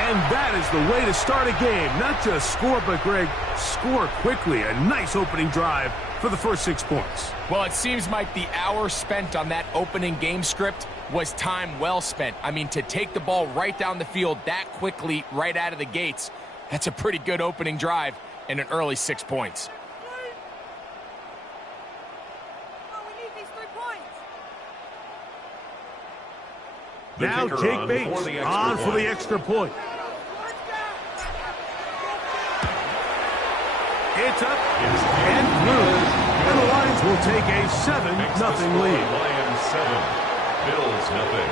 And that is the way to start a game. Not just score, but, Greg, score quickly. A nice opening drive for the first 6 points. Well, it seems like the hour spent on that opening game script was time well spent. I mean, to take the ball right down the field that quickly right out of the gates, that's a pretty good opening drive and an early 6 points. Now Jake Bates on for the extra point. It's up and through. And the Lions will take a 7-0 lead. Lions 7, Bills nothing.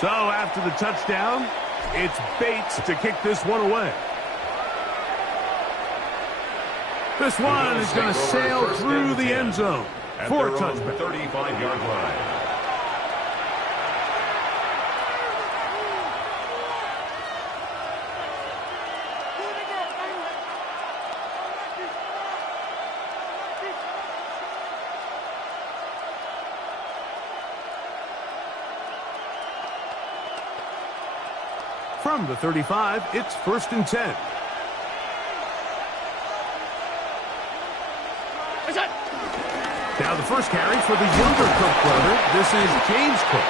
So after the touchdown, it's Bates to kick this one away. This one is going to sail through the end zone for a touchback. 35-yard line. From the 35, it's 1st and 10. Now the first carry for the younger Cook brother. This is James Cook.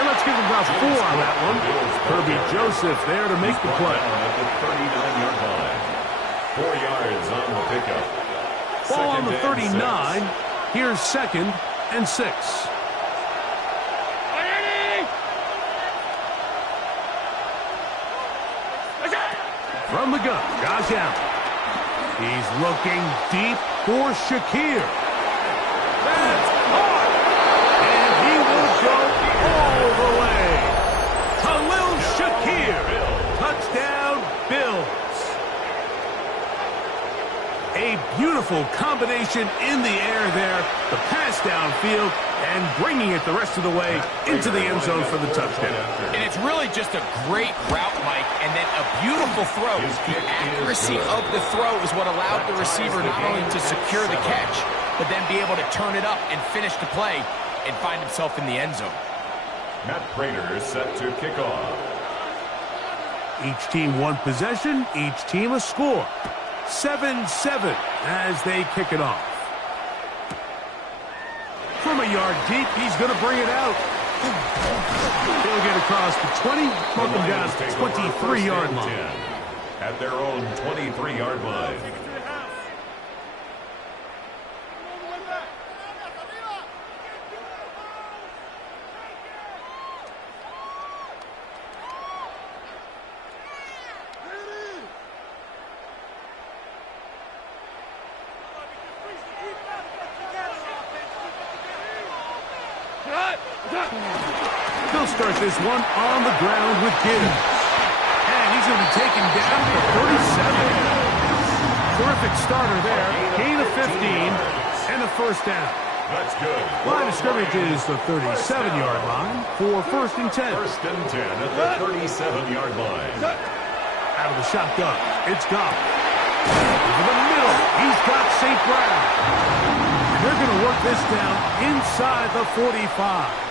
And let's give him about 4 on that one. Kirby Joseph there to make the play. At the 39-yard line. 4 yards on the pickup. Ball on the 39. Here's 2nd and 6. From the gun, Josh Allen. He's looking deep for Shakir. That's hard. And he will go all the way. Khalil Shakir. Touchdown, Bills. A beautiful combination in the air there. The pass downfield and bringing it the rest of the way into the end zone for the touchdown. And it's really just a great route, Mike, and then a beautiful throw. The accuracy of the throw is what allowed the receiver not only to secure the catch, but then be able to turn it up and finish the play and find himself in the end zone. Matt Prater set to kick off. Each team one possession, each team a score. 7-7 as they kick it off. From a yard deep, he's going to bring it out. He'll get across the 20, mark him down to the 23-yard line. At their own 23-yard line. He'll start this one on the ground with Gibbs. And he's going to be taken down for 37. Terrific starter there. Gain of 15 and a first down. That's good. Line of scrimmage is the 37-yard line for 1st and 10. 1st and 10 at the 37-yard line. Out of the shotgun, it's Goff. Over the middle, he's got St. Brown. And they're going to work this down inside the 45.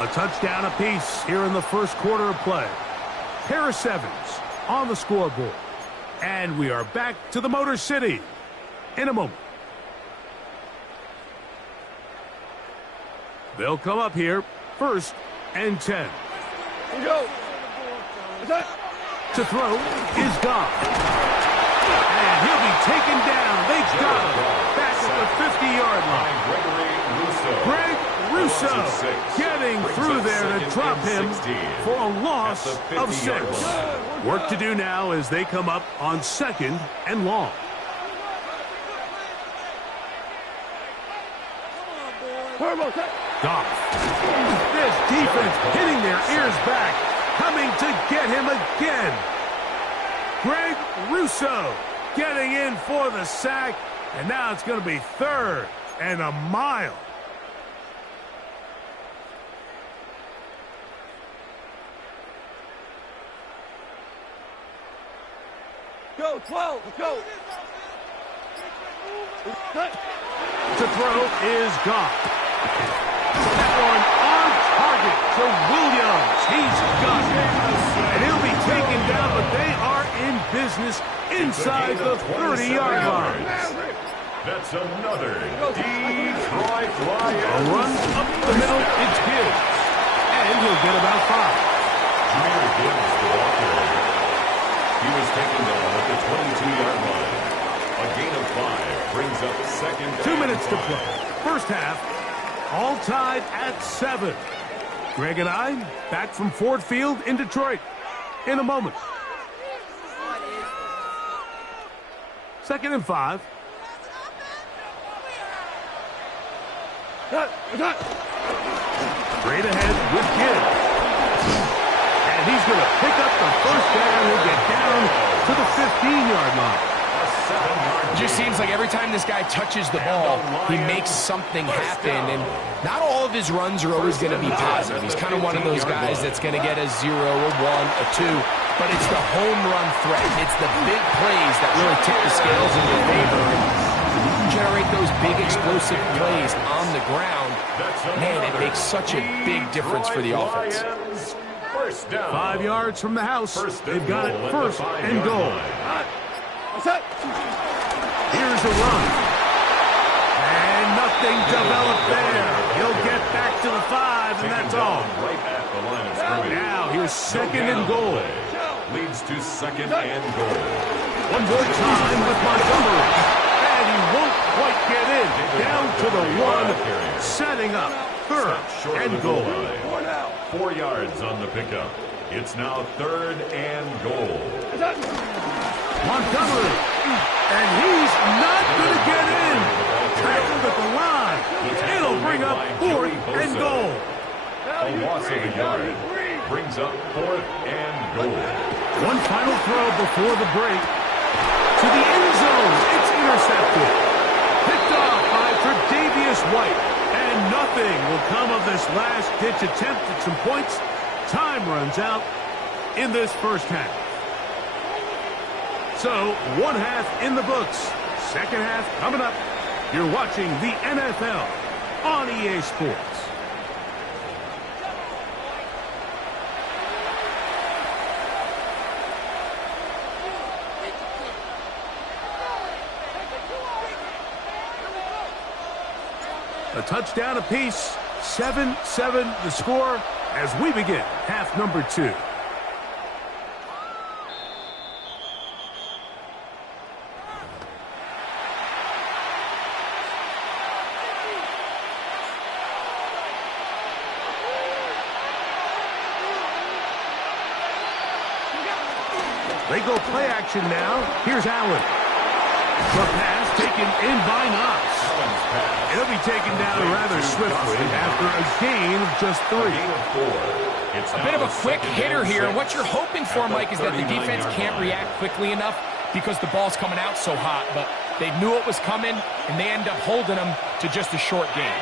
A touchdown apiece here in the first quarter of play. Pair of 7s on the scoreboard. And we are back to the Motor City in a moment. They'll come up here 1st and 10. Go. To throw is Goff. And he'll be taken down. They got him back at the 50-yard line. Greg Russo getting through there to drop him for a loss of 6. Work to do now as they come up on 2nd and long. Goff. This defense hitting their ears back, coming to get him again. Greg Russo getting in for the sack, And now it's going to be 3rd and a mile. Go, 12, go. The throw is gone. That one on target to Williams. He's got it. And he'll be taken down, but they are in business inside the 30-yard line. That's another Detroit Lions. A run up the middle, it's Gibbs. And he'll get about 5. Jameer Gibbs, the ball carrier. He was taken down at the 22-yard line. A gain of 5 brings up 2nd. 2 minutes to play. First half, all tied at 7. Greg and I back from Ford Field in Detroit in a moment. 2nd and 5. Straight ahead with Gibbs. And he's going to pick up the first down. He'll get down to the 15-yard line. It just seems like every time this guy touches the ball, he makes something happen. And not all of his runs are always going to be positive. He's kind of one of those guys that's going to get a 0, a 1, a 2. But it's the home run threat. It's the big plays that really tip the scales in your favor. And you can generate those big explosive plays on the ground. Man, it makes such a big difference for the offense. 5 yards from the house. They've got it 1st and goal. Here's a run. And nothing developed there. He'll get back to the 5, and that's all. Now here's 2nd and goal. Leads to 2nd and goal. One more time with Montgomery. And he won't quite get in. Down to the 1. Setting up 3rd and goal. 4 yards on the pickup. It's now 3rd and goal. Montgomery. And he's not going to get in. Tackled at the line. It'll bring up 4th and goal. A loss of a yard brings up 4th and goal. One final throw before the break. To the end zone. It's intercepted. Picked off by Tre'Davious White. And nothing will come of this last-ditch attempt at some points. Time runs out in this first half. So, 1 half in the books. 2nd half coming up. You're watching the NFL on EA Sports. A touchdown apiece. 7-7 the score as we begin half number 2. They go play action now. Here's Allen. The pass taken in by Knox. It'll be taken down rather swiftly after a gain of just 3. A bit of a quick hitter here. And what you're hoping for, Mike, is that the defense can't react quickly enough because the ball's coming out so hot. But they knew it was coming, and they end up holding them to just a short gain.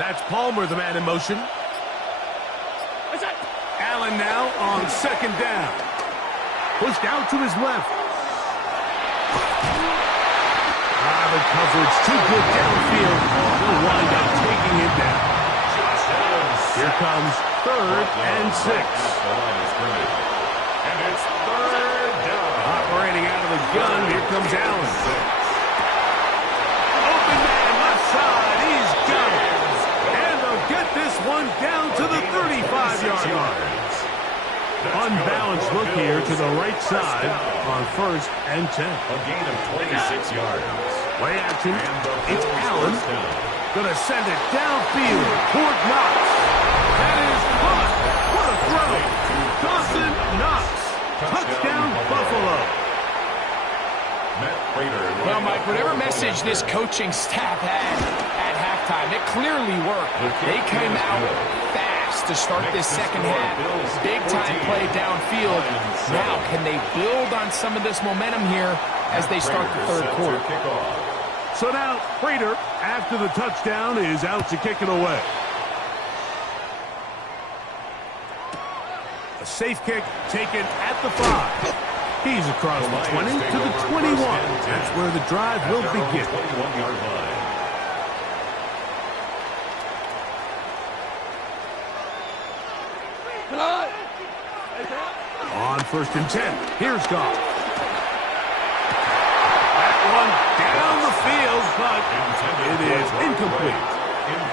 That's Palmer, the man in motion. Allen now on 2nd down. Pushed out to his left. The coverage too good downfield. They'll wind up taking him down. Here comes 3rd and 6. And it's 3rd down. Operating out of the gun. Here comes Allen. Open man left side. He's got it. And they'll get this one down to the 35-yard line. Unbalanced look here to the right side on 1st and 10. A gain of 26 yards. Play action. It's Allen. Going to send it downfield toward Knox. That is caught. What a throw. Dawson Knox. Touchdown Buffalo. Well, Mike, whatever message this coaching staff had at halftime, it clearly worked. They came out fast. stops to start this second half. Big-time play downfield. Now, can they build on some of this momentum here as they start the third quarter? So now, Prater, after the touchdown, is out to kick it away. A safe kick taken at the 5. He's across the 20 to the 21. That's where the drive will begin. On 1st and 10, here's Goff. That one down the field, but it is incomplete.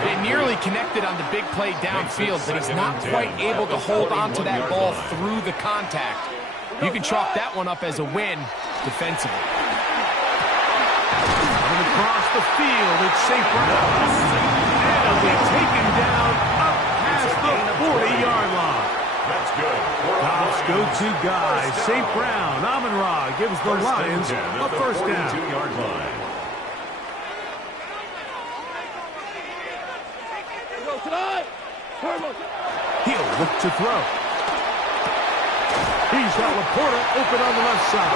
They nearly connected on the big play downfield, but he's not quite able to hold on to that ball through the contact. You can chalk that one up as a win defensively. Coming across the field, it's St. Brown. And he'll be taken down up past the 40-yard line. That's good. Goff's go-to guy, St. Brown. Amon-Ra gives the Lions a first down. 42-yard line. He'll look to throw. He's got Laporta open on the left side.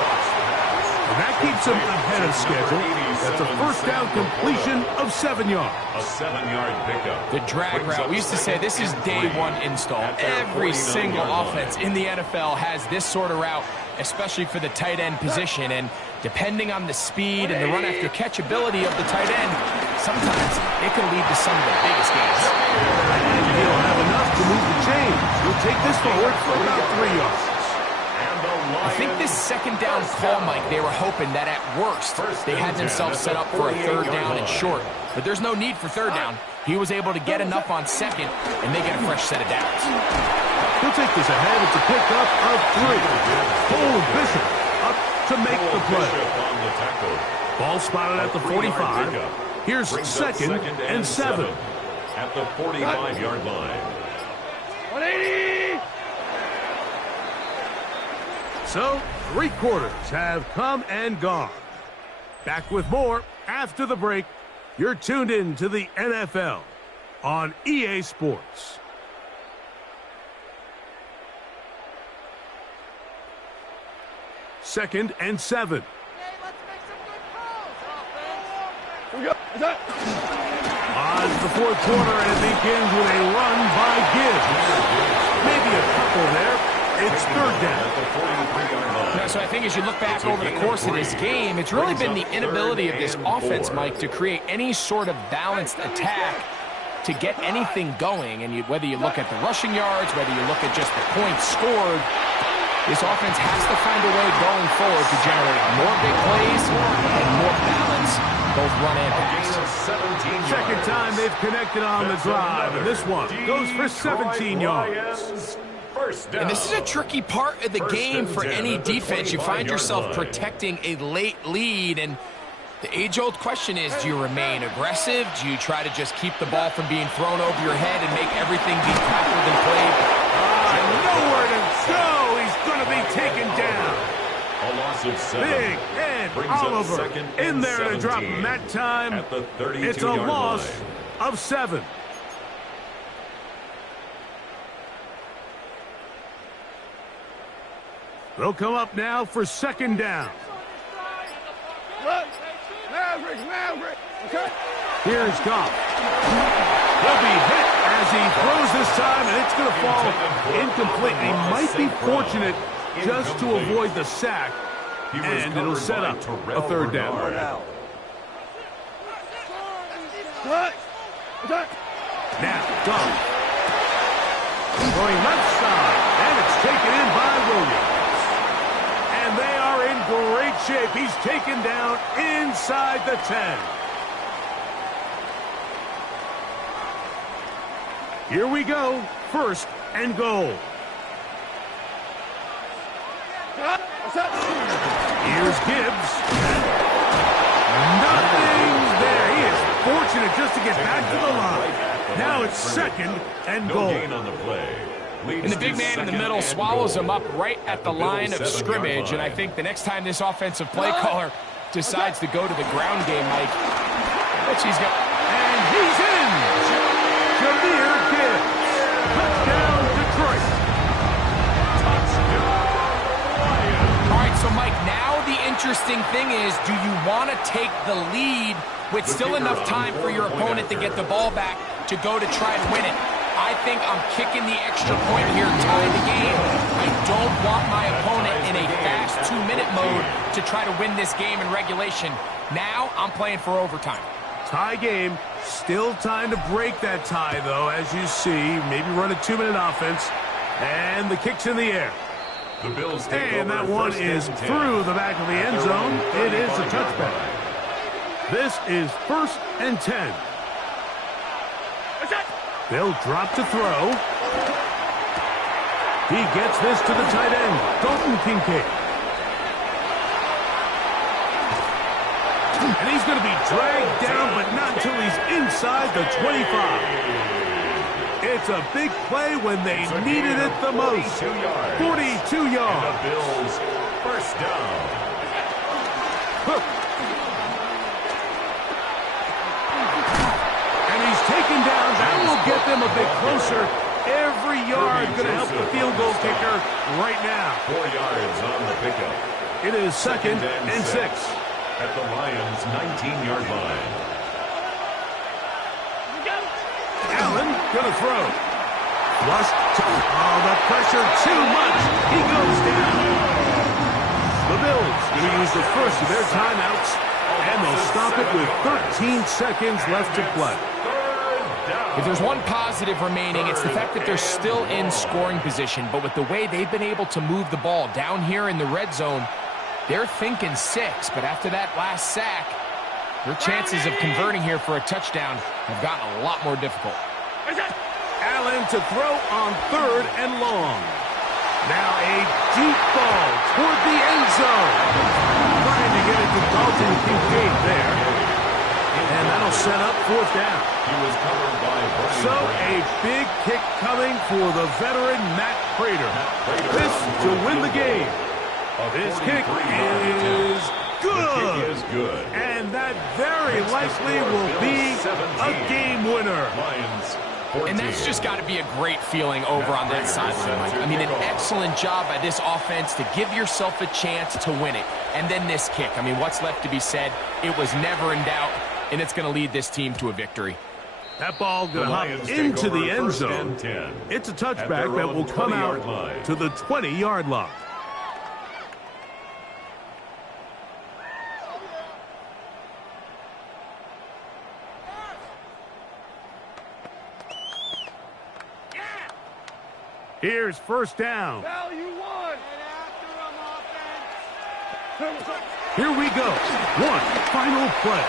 And that keeps him ahead of schedule. That's a first down completion of 7 yards. A 7-yard pickup. The drag route. We used to say this is day one install. Every single offense in the NFL has this sort of route, especially for the tight end position. And depending on the speed and the run after catch ability of the tight end, sometimes it can lead to some of the biggest gains. And he'll have enough to move the chains. He'll take this forward for about 3 yards. I think this second down call, Mike, they were hoping that at worst they had themselves set up for a third down and short. But there's no need for third down. He was able to get enough on second, and they get a fresh set of downs. He'll take this ahead. It's a pickup of 3. Cole Bishop up to make the play. Ball spotted at the 45. Here's 2nd and 7. At the 45-yard line. 180! So, 3 quarters have come and gone. Back with more after the break. You're tuned in to the NFL on EA Sports. Second and 7. On the 4th quarter, and it begins with a run by Gibbs. Maybe a couple there. It's 3rd down. Yeah, so I think as you look back over the course of this game, it's really been the inability of this offense, Mike, to create any sort of balanced attack to get anything going. And whether you look at the rushing yards, whether you look at just the points scored, this offense has to find a way going forward to generate more big plays and more balance, both run and pass. Second time they've connected on the drive, and this one goes for 17 yards. And this is a tricky part of the game for any defense. You find yourself protecting a late lead, and the age-old question is, do you remain aggressive? Do you try to just keep the ball from being thrown over your head and make everything be tackled and played? Nowhere to go. He's going to be taken down. A loss of 7. Big Ed Oliver in there to drop him that time. At the 32-yard it's a loss line. of 7. They'll come up now for 2nd down. Maverick. Okay. Here's Goff. He'll be hit as he throws this time, and it's going to fall incomplete. He might be fortunate just to avoid the sack, and it'll set up a 3rd down. Now, Goff. Going left side, and it's taken in by Williams. And they are in great shape. He's taken down inside the 10. Here we go. 1st and goal. Here's Gibbs. Nothing's there. He is fortunate just to get back to the line. Now it's 2nd and goal. On the play. And the big man in the middle swallows him up right at the line of scrimmage. And I think the next time this offensive play caller decides to go to the ground game, Mike, he's got. And he's in. Jahmyr Gibbs. interesting thing is, do you want to take the lead with still enough time for your opponent to get the ball back to go to try to win it? I think I'm kicking the extra point here, tying the game. I don't want my opponent in a fast 2-minute mode to try to win this game in regulation. Now I'm playing for overtime. Tie game. Still time to break that tie, though, as you see. Maybe run a 2-minute offense. And the kick's in the air. The Bills and that one is through the back of the end zone. It is a touchback. This is 1st and 10. They'll drop to throw. He gets this to the tight end, Dalton Kincaid. And he's going to be dragged down, but not until he's inside the 25. It's a big play when they needed it the most. 42 yards. And the Bills first down. And he's taken down. That will get them a bit closer. Every yard going to help the field goal kicker right now. 4 yards on the pickup. It is 2nd and 6. At the Lions' 19-yard line. Allen going to throw. Flushed. Oh, the pressure too much. He goes down. The Bills going to use the first of their timeouts, and they'll stop it with 13 seconds left to play. If there's one positive remaining, it's the fact that they're still in scoring position. But with the way they've been able to move the ball down here in the red zone, they're thinking 6. But after that last sack, their chances of converting here for a touchdown have gotten a lot more difficult. Allen to throw on 3rd and long. Now a deep ball toward the end zone. Trying to get it to Dalton Kincaid there. And that'll set up 4th down. He was covered by Brian So Brown. a big kick coming for the veteran Matt Prater. This to win the game. This kick is good. The kick is good. And that very likely will be a game winner. Lions 14. And that's just got to be a great feeling over on that sideline, Mike. I mean, an excellent job by this offense to give yourself a chance to win it. And then this kick. I mean, what's left to be said? It was never in doubt, and it's going to lead this team to a victory. That ball going to hop into the end zone. It's a touchback that will come out to the 20-yard line. Here's 1st down. Value 1. Here we go. One final play.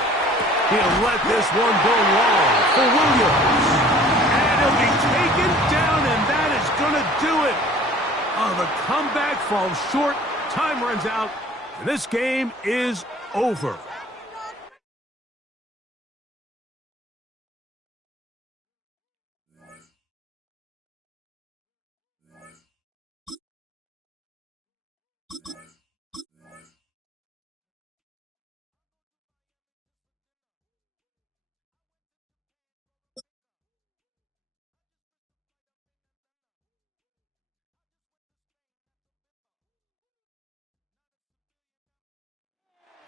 He'll let this one go long for Williams. And he'll be taken down, and that is going to do it. Oh, the comeback falls short. Time runs out. And this game is over.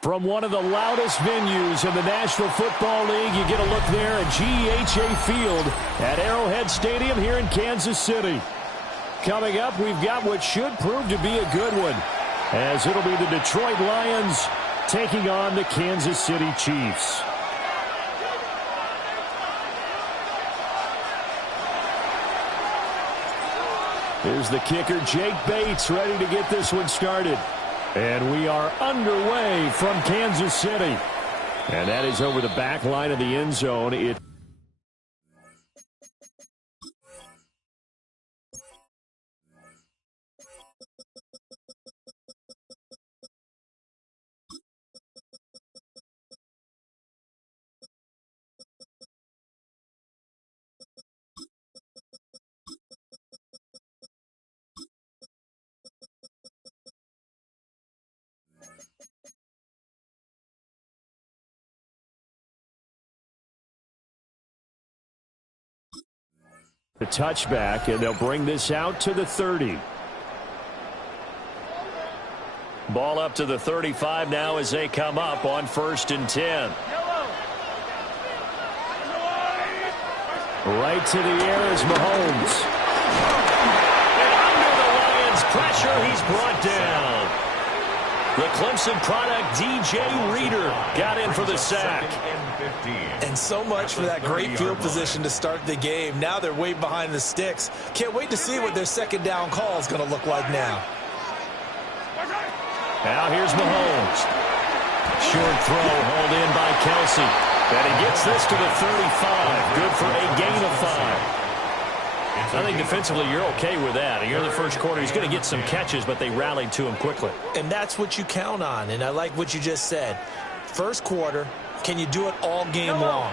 From one of the loudest venues in the National Football League, you get a look there at GEHA Field at Arrowhead Stadium here in Kansas City. Coming up, we've got what should prove to be a good one, as it'll be the Detroit Lions taking on the Kansas City Chiefs. Here's the kicker, Jake Bates, ready to get this one started. And we are underway from Kansas City. And that is over the back line of the end zone. The touchback, and they'll bring this out to the 30. Ball up to the 35 now as they come up on 1st and 10. Right to the air is Mahomes. And under the Lions' pressure, he's brought down. The Clemson product, DJ Reader, got in for the sack. And so much for that great field position to start the game. Now they're way behind the sticks. Can't wait to see what their second down call is going to look like now. Now here's Mahomes. Short throw hauled in by Kelsey. And he gets this to the 35. Good for a gain of 5. I think defensively you're okay with that. Here in the first quarter, he's going to get some catches, but they rallied to him quickly. And that's what you count on, and I like what you just said. First quarter, can you do it all game long?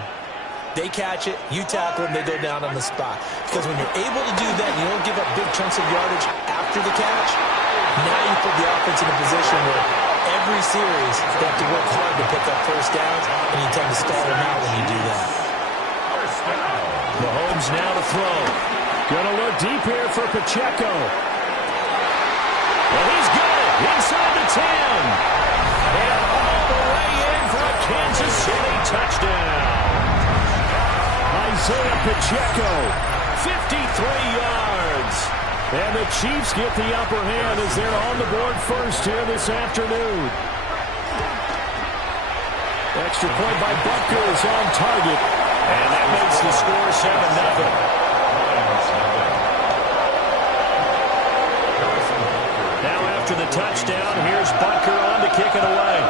They catch it, you tackle them, they go down on the spot. Because when you're able to do that, you don't give up big chunks of yardage after the catch, now you put the offense in a position where every series they have to work hard to pick up first downs, and you tend to stall them out when you do that. Mahomes now to throw. Gonna look deep here for Pacheco. Well, he's got it inside the 10. And all the way in for a Kansas City touchdown. Isaiah Pacheco, 53 yards. And the Chiefs get the upper hand as they're on the board first here this afternoon. Extra point by Butker is on target. And that makes the score 7-0. Now after the touchdown, here's Butker on to kick it away.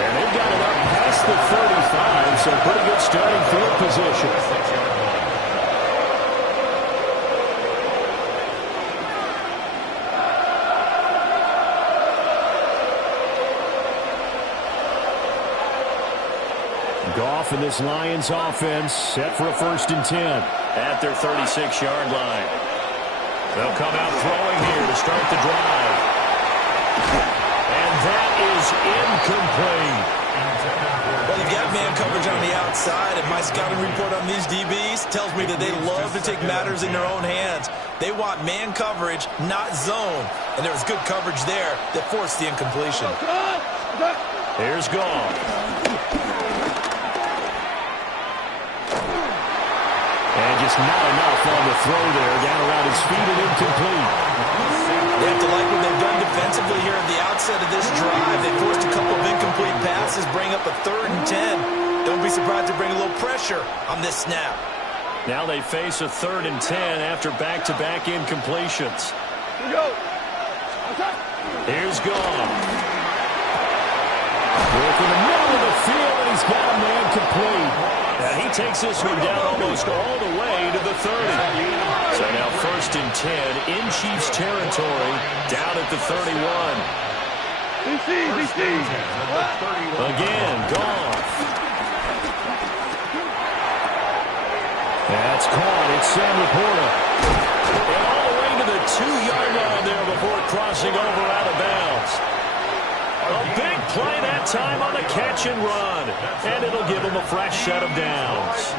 And they've got it up past the 35, so pretty good starting field position. Goff and this Lions offense set for a 1st and 10 at their 36-yard line. They'll come out throwing here to start the drive. And that is incomplete. Well, you've got man coverage on the outside, and my scouting report on these DBs tells me that they love to take matters in their own hands. They want man coverage, not zone. And there was good coverage there that forced the incompletion. Here's Goff. And just not enough on the throw there. Down around his feet and incomplete. They have to like what they've done defensively here at the outset of this drive. They forced a couple of incomplete passes, bring up a 3rd and 10. Don't be surprised to bring a little pressure on this snap. Now they face a 3rd and 10 after back-to-back incompletions. Here we go. Here's Goff. Work in the middle of the field, and he's got a man complete. And he takes this one down almost all the way to the 30. So now 1st and 10 in Chiefs territory, down at the 31. Again, Goff. That's caught. It's Sam Laporta. And all the way to the 2-yard line there before crossing over out of bounds. A big play that time on the catch and run. And it'll give them a fresh set of downs.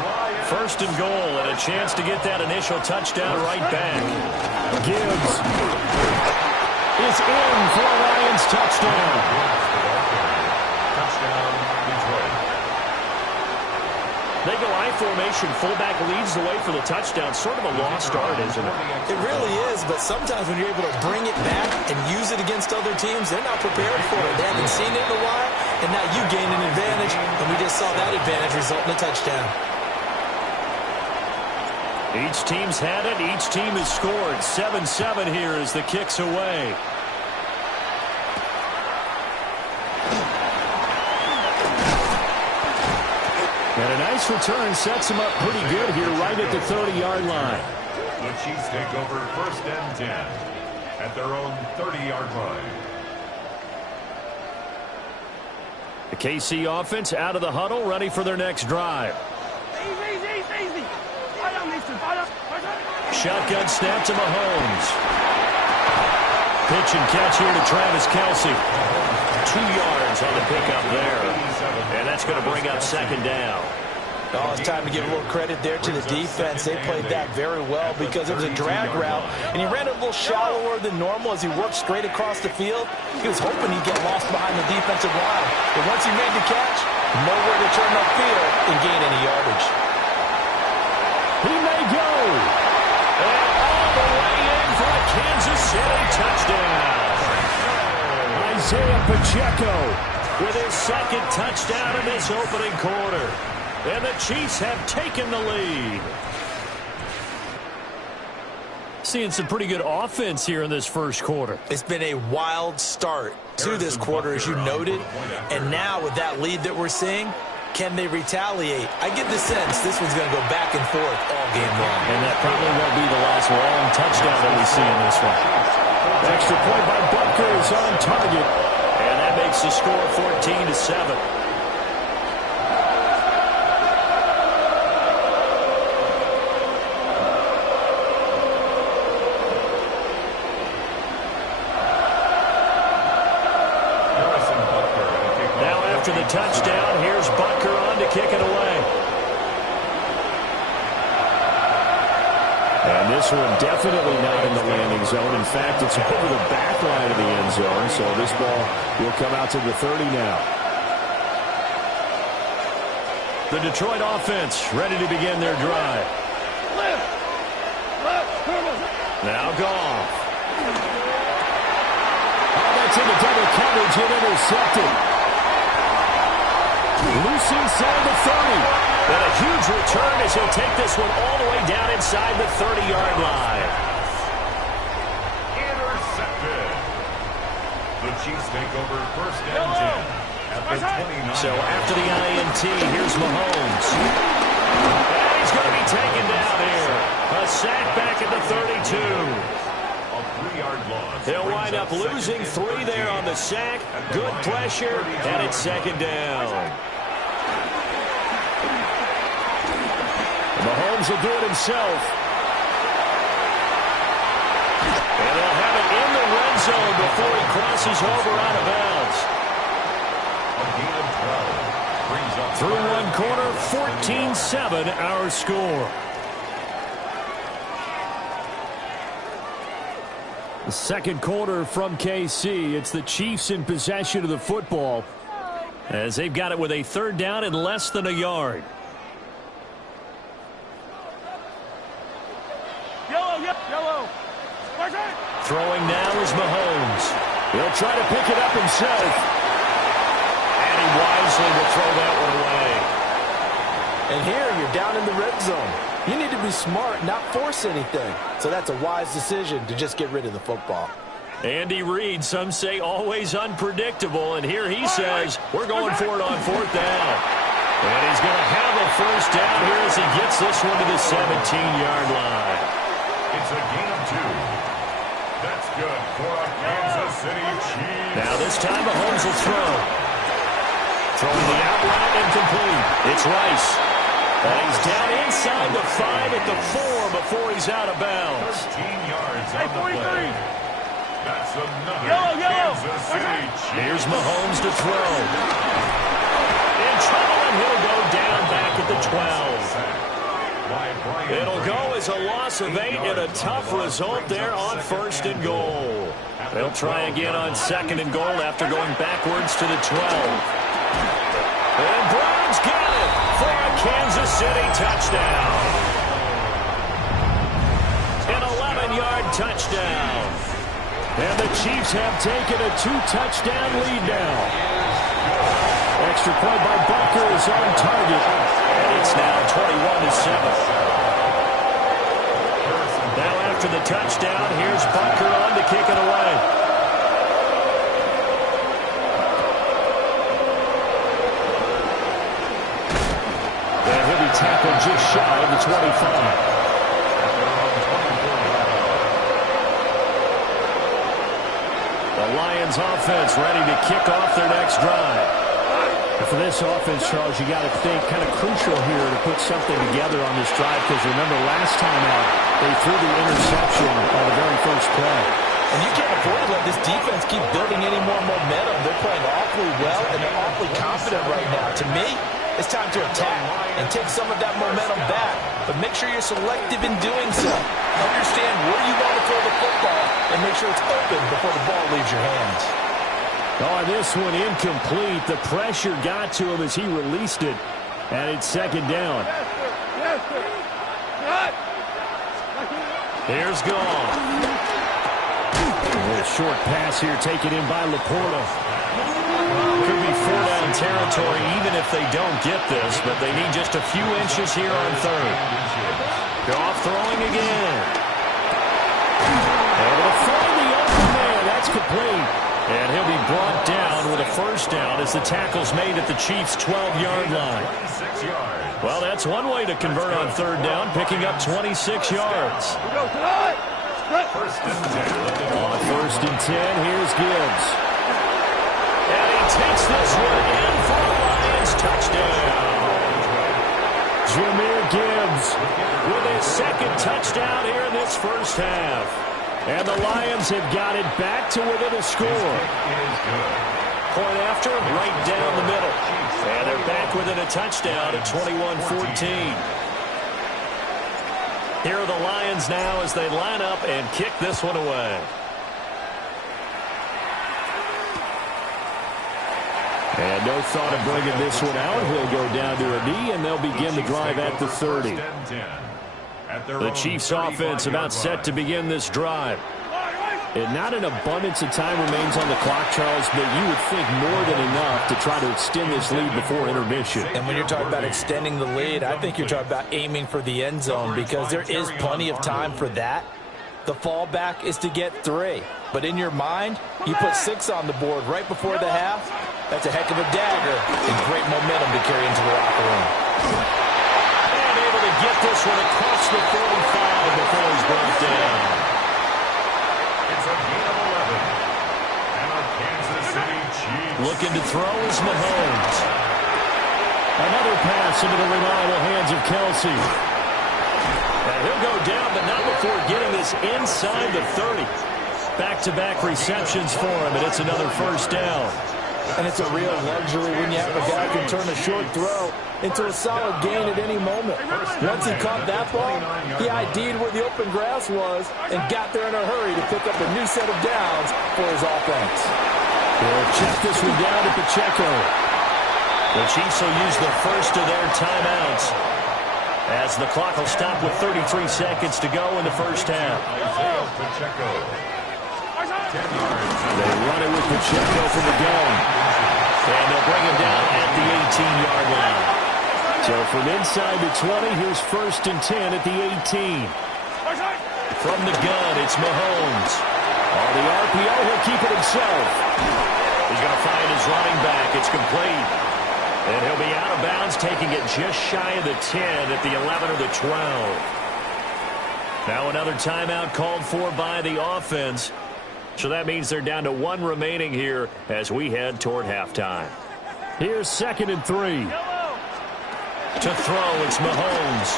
1st and goal and a chance to get that initial touchdown right back. Gibbs is in for a Lions touchdown. Touchdown, Detroit. They go I formation. Fullback leads the way for the touchdown. Sort of a lost art, isn't it? It really is, but sometimes when you're able to bring it back and use it against other teams, they're not prepared for it. They haven't seen it in a while, and now you gain an advantage, and we just saw that advantage result in a touchdown. Each team's had it. Each team has scored. 7-7 here as the kick's away. And a nice return sets him up pretty good here right at the 30-yard line. The Chiefs take over 1st and 10 at their own 30-yard line. The KC offense out of the huddle, ready for their next drive. Easy. Shotgun snap to Mahomes. Pitch and catch here to Travis Kelsey. 2 yards on the pickup there. And that's going to bring up 2nd down. Oh, it's time to give a little credit there to the defense. They played that very well because it was a drag route, and he ran it a little shallower than normal as he worked straight across the field. He was hoping he'd get lost behind the defensive line, but once he made the catch, nowhere to turn upfield and gain any yardage. He may go. And all the way in for a Kansas City touchdown. Isaiah Pacheco with his second touchdown in this opening quarter. And the Chiefs have taken the lead. Seeing some pretty good offense here in this first quarter. It's been a wild start to this quarter, as you noted. And now with that lead that we're seeing, can they retaliate? I get the sense this one's going to go back and forth all game long. And that probably won't be the last long touchdown that we see in this one. Extra point by Butker is on target. And that makes the score 14-7. After the touchdown, here's Butker on to kick it away. And this one definitely not in the landing zone. In fact, it's over the back line of the end zone, so this ball will come out to the 30 now. The Detroit offense ready to begin their drive. Now Goff. Oh, that's into double coverage and intercepted. Loose inside the 30. And a huge return as he'll take this one all the way down inside the 30-yard line. Intercepted. The Chiefs take over first and 10 at the 29. So after the INT, here's Mahomes. And he's going to be taken down here. A sack back at the 32. A 3-yard loss. They'll wind up losing 3 there on the sack. Good pressure, and it's second down. Mahomes will do it himself. And they'll have it in the red zone before he crosses over out of bounds. A gain of 12 brings up Through one quarter, 14-7 our score. The second quarter from KC. It's the Chiefs in possession of the football as they've got it with a third down and less than a yard. Yellow. Throwing now is Mahomes. He'll try to pick it up himself. And he wisely will throw that one away. And here you're down in the red zone. You need to be smart, not force anything. So that's a wise decision to just get rid of the football. Andy Reid, some say always unpredictable. And here he says, we're going for it on fourth down. And he's going to have a first down here as he gets this one to the 17-yard line. It's a gain of 2. That's good for a Kansas City Chiefs. Now this time Mahomes will throw. Throwing the out route incomplete. It's Rice. And he's down inside the 5 at the 4 before he's out of bounds. 13 yards on the play. That's another Yellow. Kansas City Chiefs. Here's Mahomes to throw. In trouble, and he'll go down back at the 12. It'll go as a loss of 8 and a tough result there on first and goal. They'll try again on second and goal after going backwards to the 12. And Browns get it for a Kansas City touchdown. An 11-yard touchdown. And the Chiefs have taken a 2-touchdown lead now. Extra point by Butker is on target. And it's now 21-7. Now after the touchdown, here's Butker on to kick it away. And he'll be tackled just shy of the 25. The Lions offense ready to kick off their next drive. For this offense, Charles, you got to think kind of crucial here to put something together on this drive because remember last time out they threw the interception on the very first play. And you can't afford to let this defense keep building any more momentum. They're playing awfully well and they're awfully confident right now. To me, It's time to attack and take some of that momentum back. But make sure you're selective in doing so. Understand where you want to throw the football and make sure it's open before the ball leaves your hands. Oh, this one incomplete. The pressure got to him as he released it. And it's second down. Yes, sir. Cut. Here's Gone. A short pass here taken in by Laporta. Could be 4-down territory even if they don't get this, but they need just a few inches here on third. Goff throwing again. Able to find the open man. That's complete. And he'll be brought down with a first down as the tackle's made at the Chiefs' 12-yard line. Well, that's one way to convert on third down, picking up 26 yards. First and 10. On first and 10, here's Gibbs. And he takes this one in for a Lions touchdown. Jahmyr Gibbs with his second touchdown here in this first half. And the Lions have got it back to within a score. Point after, right down the middle. And they're back within a touchdown at 21-14. Here are the Lions now as they line up and kick this one away. And no thought of bringing this one out. He'll go down to a knee, and they'll begin the drive at the 30. The Chiefs offense about set to begin this drive. And not an abundance of time remains on the clock, Charles, but you would think more than enough to try to extend this lead before intermission. And when you're talking about extending the lead, I think you're talking about aiming for the end zone because there is plenty of time for that. The fallback is to get 3. But in your mind, you put 6 on the board right before the half. That's a heck of a dagger and great momentum to carry into the locker room. And able to get this one across the 45 before he's brought down. It's a gain of 11. And the Kansas City Chiefs. Looking to throw is Mahomes. Another pass into the reliable hands of Kelsey. And he'll go down, but not before getting this inside the 30. Back-to-back receptions for him, and it's another first down. And it's a real luxury when you have a guy who can turn a short throw into a solid gain at any moment. Once he caught that ball, he ID'd where the open grass was and got there in a hurry to pick up a new set of downs for his offense. They'll check this one down to Pacheco. The Chiefs will use the first of their timeouts as the clock will stop with 33 seconds to go in the first half. They run it with Pacheco from the gun. And they'll bring him down at the 18-yard line. So from inside the 20, here's first and 10 at the 18. From the gun, it's Mahomes. On the RPO, he'll keep it himself. He's going to find his running back. It's complete. And he'll be out of bounds, taking it just shy of the 10 at the 11 or the 12. Now another timeout called for by the offense. So that means they're down to 1 remaining here as we head toward halftime. Here's second and 3. To throw, it's Mahomes.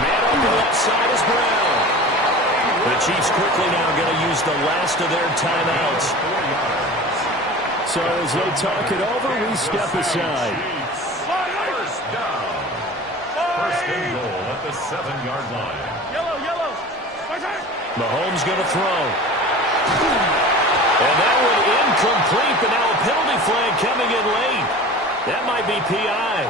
Man on the left side is Brown. The Chiefs quickly now going to use the last of their timeouts. So as they talk it over, we step aside. First down. First and goal at the 7-yard line. Yellow. Mahomes going to throw. And that one incomplete, but now a penalty flag coming in late. That might be PI.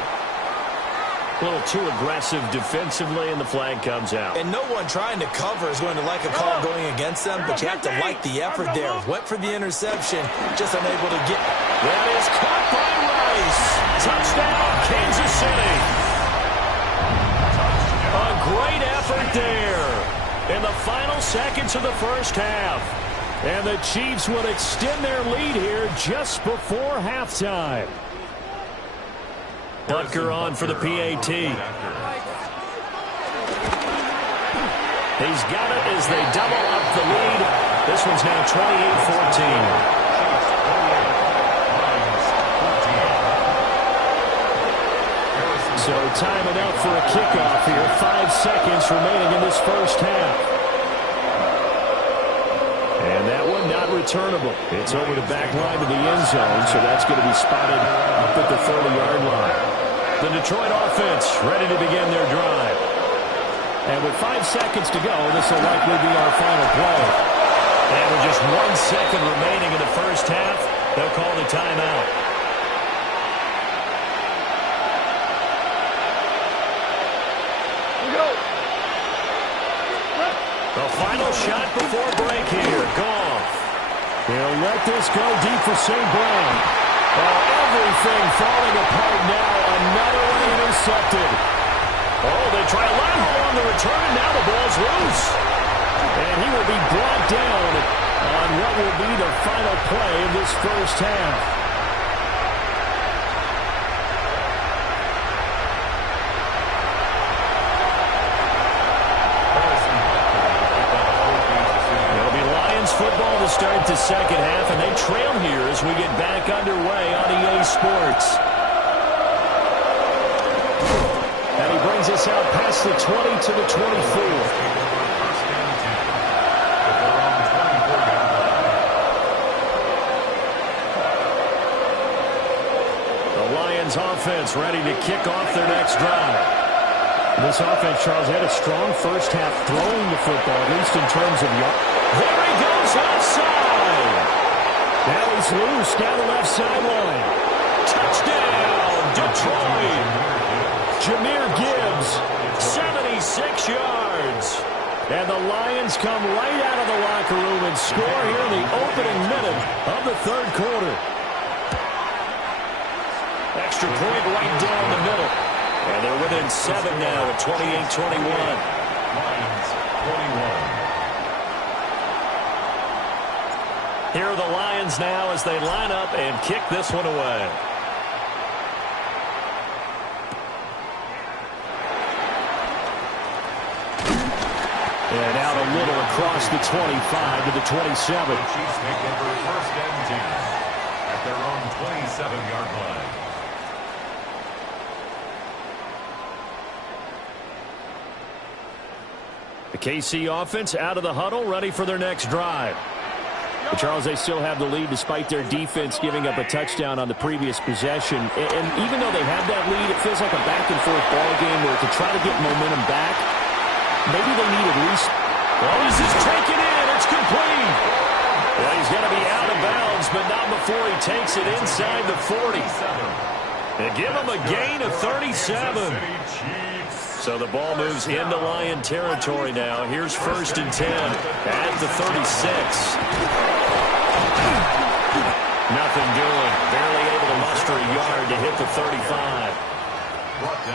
A little too aggressive defensively, and the flag comes out. And no one trying to cover is going to like a call going against them, but you have to like the effort there. Went for the interception, just unable to get. That is caught by Rice. Touchdown, Kansas City. A great effort there in the final seconds of the first half. And the Chiefs will extend their lead here just before halftime. Butker on for the PAT. He's got it as they double up the lead. This one's now 28-14. So time enough for a kickoff here. 5 seconds remaining in this first half. And that one one, not returnable. It's over the back line to the end zone, so that's going to be spotted up at the 30-yard line. The Detroit offense ready to begin their drive. And with 5 seconds to go, this will likely be our final play. And with just 1 second remaining in the first half, they'll call the timeout. The final shot before break here. Goff. He'll let this go deep for St. Brown. Oh, everything falling apart now. Another one intercepted. Oh, they try a lateral on the return, and now the ball's loose. And he will be brought down on what will be the final play of this first half. Football to start the second half, and they trail here as we get back underway on EA Sports. And he brings us out past the 20 to the 24. The Lions offense ready to kick off their next drive. This offense, Charles, had a strong first half throwing the football, at least in terms of yards. There he goes outside. Now he's loose down the left sideline. Touchdown, Detroit. Jahmyr Gibbs, 76 yards. And the Lions come right out of the locker room and score here in the opening minute of the third quarter. Extra point right down the middle. And they're within 7 now at 28-21. Lions 21. Here are the Lions now as they line up and kick this one away. And out a little across the 25 to the 27. The Chiefs make it for first and 10 at their own 27-yard line. The KC offense out of the huddle, ready for their next drive. But Charles, they still have the lead despite their defense giving up a touchdown on the previous possession. And even though they have that lead, it feels like a back-and-forth ball game where to try to get momentum back, maybe they need at least... Oh, this is taken in. It's complete. Well, he's going to be out of bounds, but not before he takes it inside the 40. They give him a gain of 37. So the ball moves into Lion territory now. Here's first and 10 at the 36. Nothing doing. Barely able to muster a yard to hit the 35.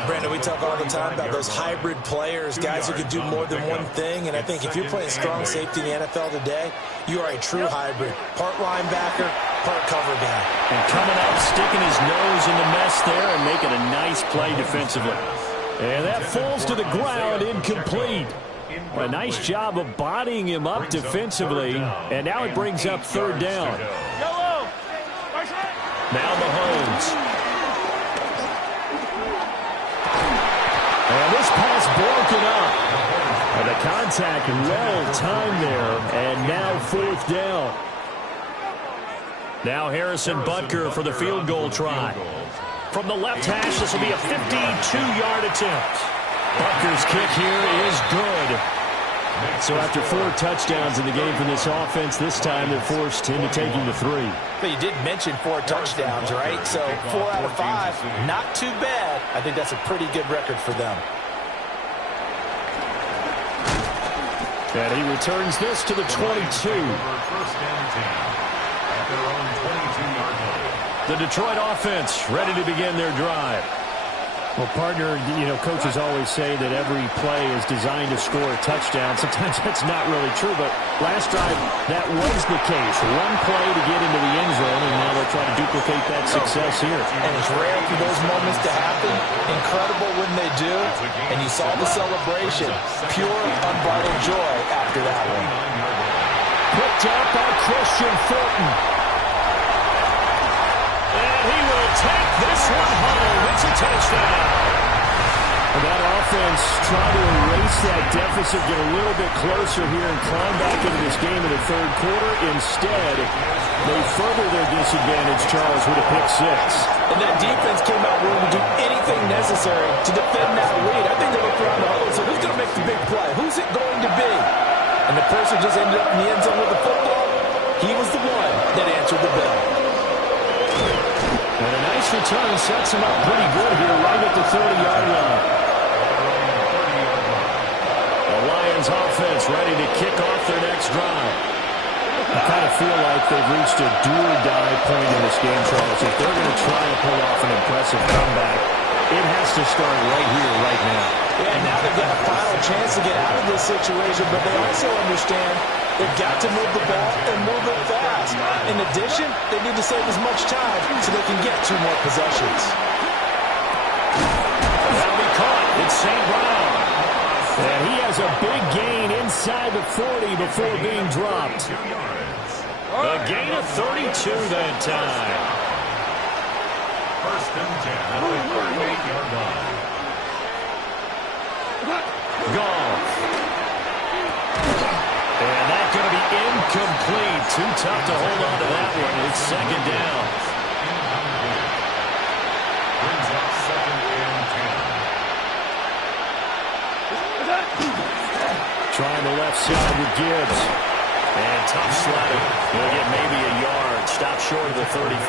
Brandon, we talk all the time about those hybrid players, guys who can do more than one thing. And I think if you're playing strong safety in the NFL today, you are a true hybrid. Part linebacker, part cover guy. And coming out, sticking his nose in the mess there and making a nice play defensively. And that falls to the ground, incomplete. A nice job of bodying him up defensively. And now it brings up third down. Now Mahomes. And this pass broken up. And the contact well timed there. And now fourth down. Now Harrison Butker for the field goal try. From the left hash, this will be a 52-yard attempt. Butker's kick here is good. So after 4 touchdowns in the game for this offense, this time they're forced into taking the 3. But you did mention 4 touchdowns, right? So 4 out of 5, not too bad. I think that's a pretty good record for them. And he returns this to the 22. First and 10 at their own 22-yard line. The Detroit offense ready to begin their drive. Well, partner, coaches always say that every play is designed to score a touchdown. Sometimes that's not really true, but last drive, that was the case. One play to get into the end zone, and now they'll try to duplicate that success here. And it's rare for those moments to happen. Incredible when they do. And you saw the celebration. Pure, unbridled joy after that one. Picked up by Christian Fulton. And he will take this one home. It's a touchdown. And that offense trying to erase that deficit, get a little bit closer here and climb back into this game in the third quarter. Instead, they further their disadvantage, Charles, with a pick six. And that defense came out willing to do anything necessary to defend that lead. I think they looked around the huddle and said, who's going to make the big play? Who's it going to be? And the person just ended up in the end zone with the football. He was the one that answered the bell. And a nice return sets him up pretty good here right at the 30-yard line. The Lions offense ready to kick off their next drive. I kind of feel like they've reached a do-or-die point in this game, Charles. If they're going to try to pull off an impressive comeback, it has to start right here, right now. Yeah, now they've got a final chance to get out of this situation, but they also understand they've got to move the ball and move it fast. In addition, they need to save as much time so they can get 2 more possessions. That'll be caught. It's St. Brown. And he has a big gain inside the 40 before being dropped. A gain of 32 that time. First and 10 at the 38-yard line. Goff. And that's going to be incomplete. Too tough to hold on to that one. It's second down. Brings up second and 10. Trying the left side with Gibbs. And tough sledding. He'll get maybe a yard. Stop short of the 35.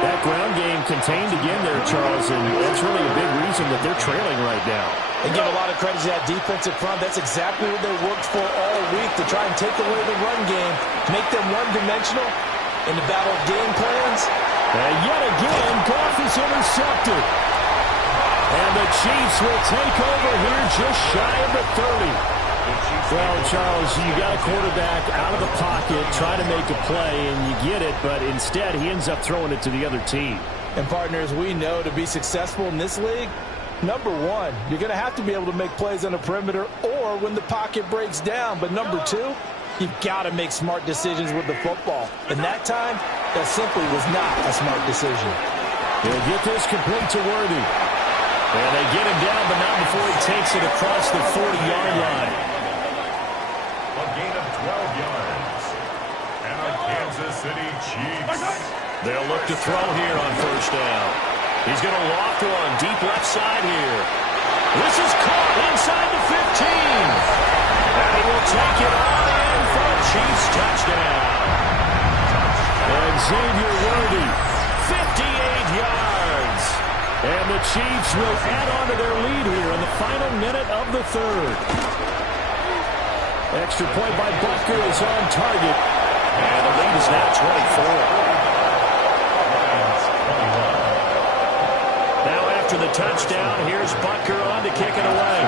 That ground game contained again there, Charles, and that's really a big reason that they're trailing right now. They give a lot of credit to that defensive front. That's exactly what they worked for all week, to try and take away the run game, make them one-dimensional in the battle of game plans. And yet again, Goff is intercepted. And the Chiefs will take over here just shy of the 30. Well, Charles, you got a quarterback out of the pocket, trying to make a play, and you get it, but instead he ends up throwing it to the other team. And partners, we know to be successful in this league, number one, you're going to have to be able to make plays on the perimeter or when the pocket breaks down. But number two, you've got to make smart decisions with the football. And that time, that simply was not a smart decision. They'll get this complete to Worthy. And they get him down, but not before he takes it across the 40-yard line. A gain of 12 yards. And a Kansas City Chiefs. They'll look to throw here on first down. He's going to loft one deep left side here. This is caught inside the 15. And he will take it on in for a Chiefs touchdown. And Xavier Worthy, 58 yards. And the Chiefs will add on to their lead here in the final minute of the third. Extra point by Butker is on target. And the lead is now 24. Now after the touchdown, here's Butker on to kick it away.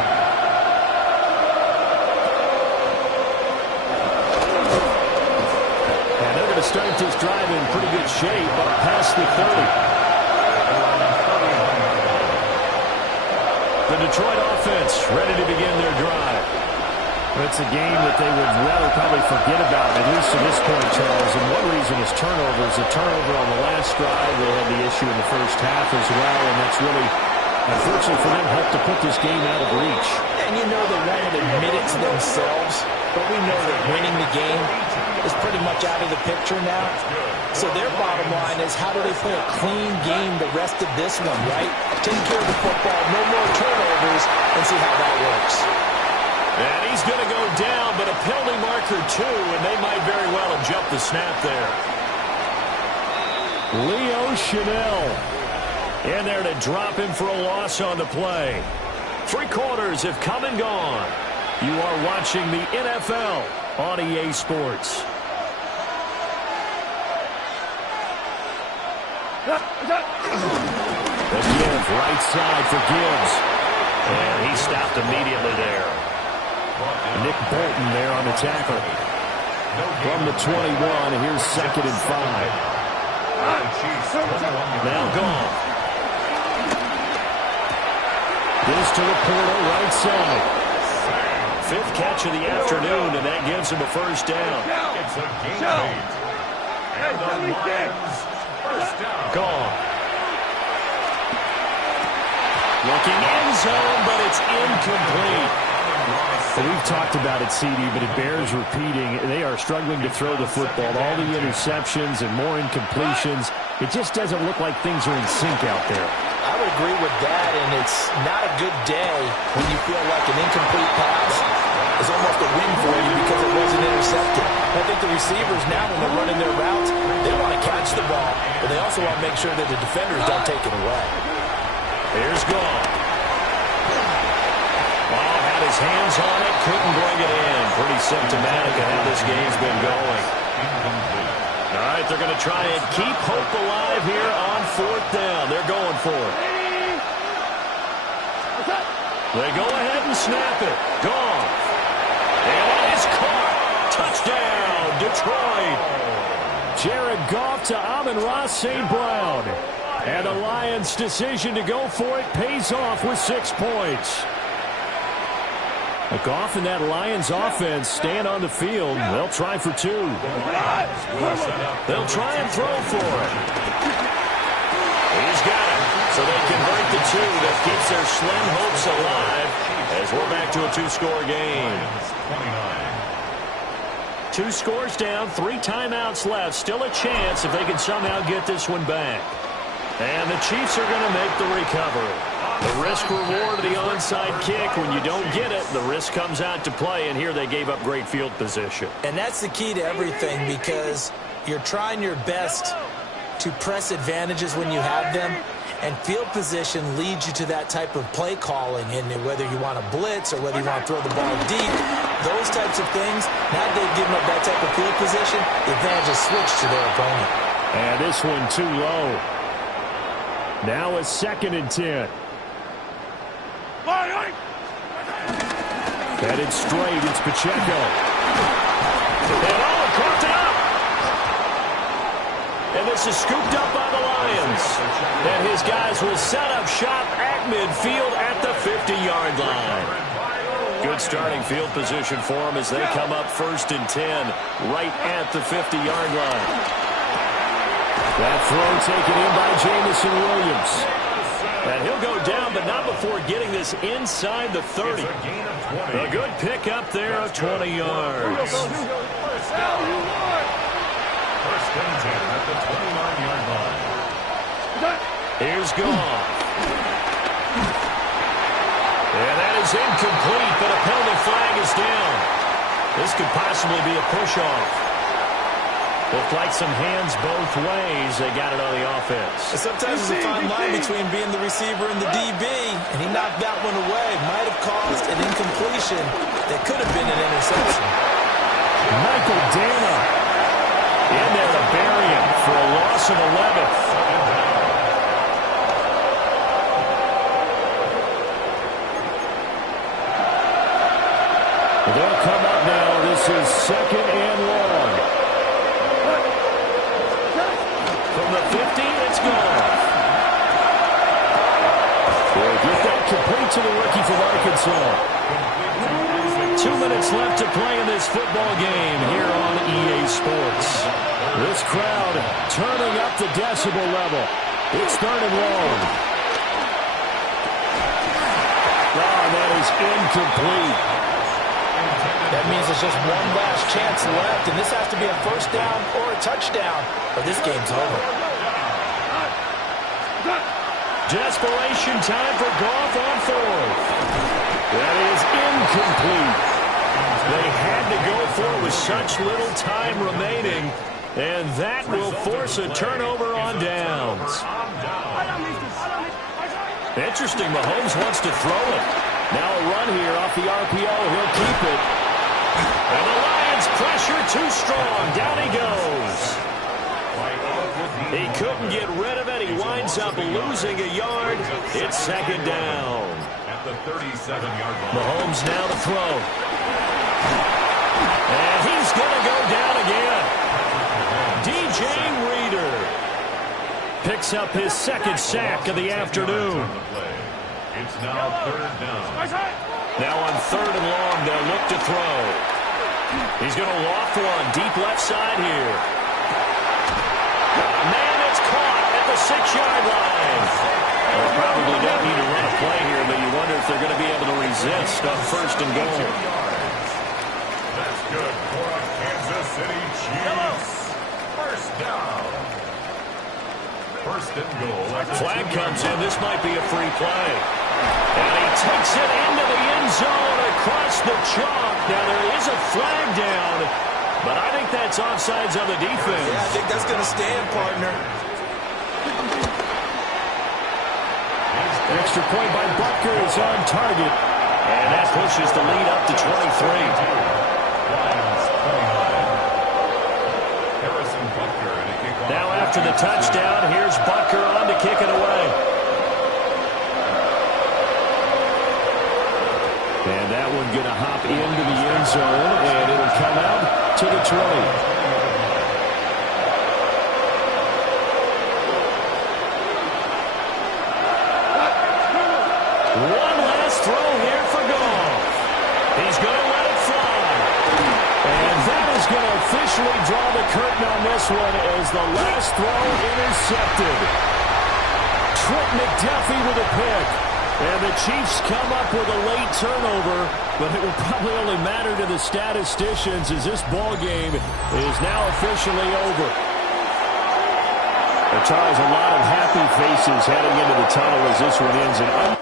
And they're going to start this drive in pretty good shape up past the 30. The Detroit offense ready to begin their drive. It's a game that they would rather probably forget about, at least to this point, Charles. And one reason is turnovers. A turnover on the last drive. They had the issue in the first half as well, and that's really, unfortunately for them, helped to put this game out of reach. And you know they won't admit it to themselves, but we know that winning the game is pretty much out of the picture now. So their bottom line is, how do they play a clean game the rest of this one, right? Take care of the football, no more turnovers, and see how that works. And he's going to go down, but a penalty marker too, and they might very well have jumped the snap there. Leo Chanel in there to drop him for a loss on the play. 3 quarters have come and gone. You are watching the NFL on EA Sports. Again, right side for Gibbs. And he stopped immediately there. Nick Bolton there on the tackle. From the 21, here's 2nd and 5. Now gone. This to Laporta, right side. 5th catch of the afternoon, and that gives him a first down. It's a gain of 8. And the Lions first down. Gone. Looking end zone, but it's incomplete. Well, we've talked about it, CD, but it bears repeating. They are struggling to throw the football. All the interceptions and more incompletions. It just doesn't look like things are in sync out there. I would agree with that, and it's not a good day when you feel like an incomplete pass is almost a win for you because it wasn't intercepted. I think the receivers now, when they're running their routes, they want to catch the ball, but they also want to make sure that the defenders don't take it away. Here's Goff. His hands on it, couldn't bring it in. Pretty symptomatic of how this game's been going. All right, they're going to try and keep hope alive here on 4th down. They're going for it. They go ahead and snap it. Goff. And it is caught. Touchdown, Detroit. Jared Goff to Amon-Ra St. Brown. And the Lions' decision to go for it pays off with 6 points. Goff and that Lions offense stand on the field. They'll try for 2. They'll try and throw for it. He's got it. So they convert the 2. That keeps their slim hopes alive as we're back to a 2-score game. 2 scores down, 3 timeouts left. Still a chance if they can somehow get this one back. And the Chiefs are going to make the recovery. The risk-reward of the onside kick, when you don't get it, the risk comes out to play, and here they gave up great field position. And that's the key to everything, because you're trying your best to press advantages when you have them, and field position leads you to that type of play calling, and whether you want to blitz or whether you want to throw the ball deep, those types of things, now they've given up that type of field position, the advantage is switched to their opponent. And this one too low. Now a 2nd and 10. Headed straight, it's Pacheco. And caught up. And this is scooped up by the Lions. And his guys will set up shop at midfield at the 50-yard line. Good starting field position for them as they come up 1st and 10 right at the 50-yard line. That throw taken in by Jamison Williams. And he'll go down, but not before getting this inside the 30. A good pickup there of 20 yards. First and 10 at the 29-yard line. Here's Goff. And that is incomplete, but a penalty flag is down. This could possibly be a push-off. Looked like some hands both ways. They got it on the offense. And sometimes there's a fine line between being the receiver and the DB, and he knocked that one away. Might have caused an incompletion that could have been an interception. Michael Dana in there to bury him for a loss of 11. They'll come up now. This is 2nd and long. From the 50, it's Goff. We'll get that complete to the rookie from Arkansas. 2 minutes left to play in this football game here on EA Sports. This crowd turning up the decibel level. It's 3rd and long. Oh, that is incomplete. That means there's just one last chance left, and this has to be a 1st down or a touchdown, or this game's over. Desperation time for Goff on 4th. That is incomplete. They had to go for it with such little time remaining, and that will force a turnover on downs. Interesting, Mahomes wants to throw it. Now a run here off the RPO. He'll keep it. And the Lions pressure too strong. Down he goes. He couldn't get rid of it. He winds up losing a yard. It's 2nd down. At the 37-yard line. Mahomes now to throw. And he's going to go down again. DJ Reader picks up his 2nd sack of the afternoon. It's now 3rd down. Now on 3rd and long, they'll look to throw. He's going to loft one deep left side here. Man, it's caught at the the 6-yard line. They probably don't need to run a play here, but you wonder if they're going to be able to resist on first and goal. That's good for a Kansas City Chiefs. First down. First and goal. Flag comes in. This might be a free play. And he takes it into the end zone across the chalk. Now, there is a flag down, but I think that's offsides on the defense. Yeah, I think that's going to stand, partner. Extra point by Butker is on target. And that pushes the lead up to 23. Now after the touchdown, here's Butker on to kick it away. And that one going to hop into the end zone, and it'll come out to the 20. One last throw here for Goff. He's going to let it fly. And that is going to officially draw the curtain on this one as the last throw intercepted. Trent McDuffie with a pick. And the Chiefs come up with a late turnover, but it will probably only matter to the statisticians as this ball game is now officially over. Charles, a lot of happy faces heading into the tunnel as this one ends.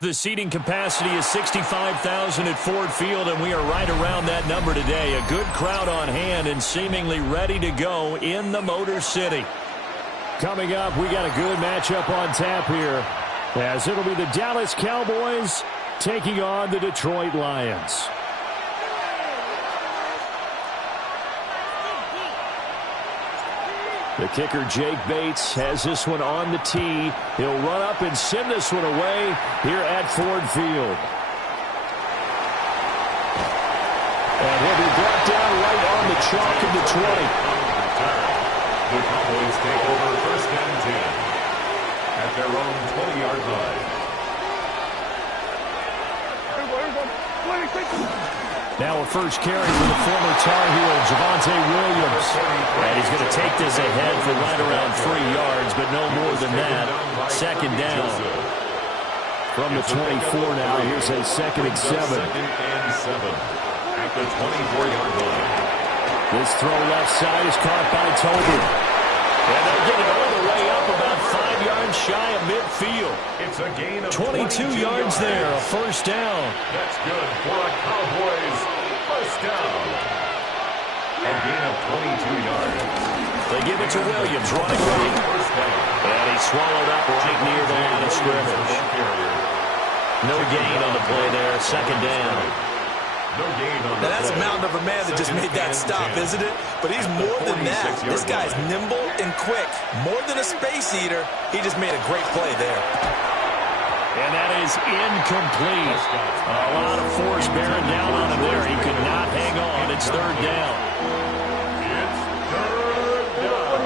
The seating capacity is 65,000 at Ford Field, and we are right around that number today. A good crowd on hand and seemingly ready to go in the Motor City. Coming up, we got a good matchup on tap here, as it'll be the Dallas Cowboys taking on the Detroit Lions. The kicker, Jake Bates, has this one on the tee. He'll run up and send this one away here at Ford Field. And he'll be brought down right on the chalk of the 20. The Cowboys take over first and 10 at their own 20-yard line. Now a first carry for the former Tar Heel, Javonte Williams. And he's going to take this ahead for right around 3 yards, but no more than that. Second down. From the 24 now, here's a 2nd and 7. At the 24-yard line. This throw left side is caught by Tolbert. And they'll get it all the way up about 5 yards shy of midfield. It's a gain of 22 yards there, a first down. That's good for a Cowboys first down. A gain of 22 yards. They give it to Williams, running right. And he's swallowed up right near the line of scrimmage. No gain on the play there, second down. No gain on Now, that's a mountain of a man that just made that stop, isn't it? But he's more than that. This guy's nimble and quick. More than a space eater, he just made a great play there. And that is incomplete. A lot of force bearing down on him there. He could not hang on. It's third down. It's third down.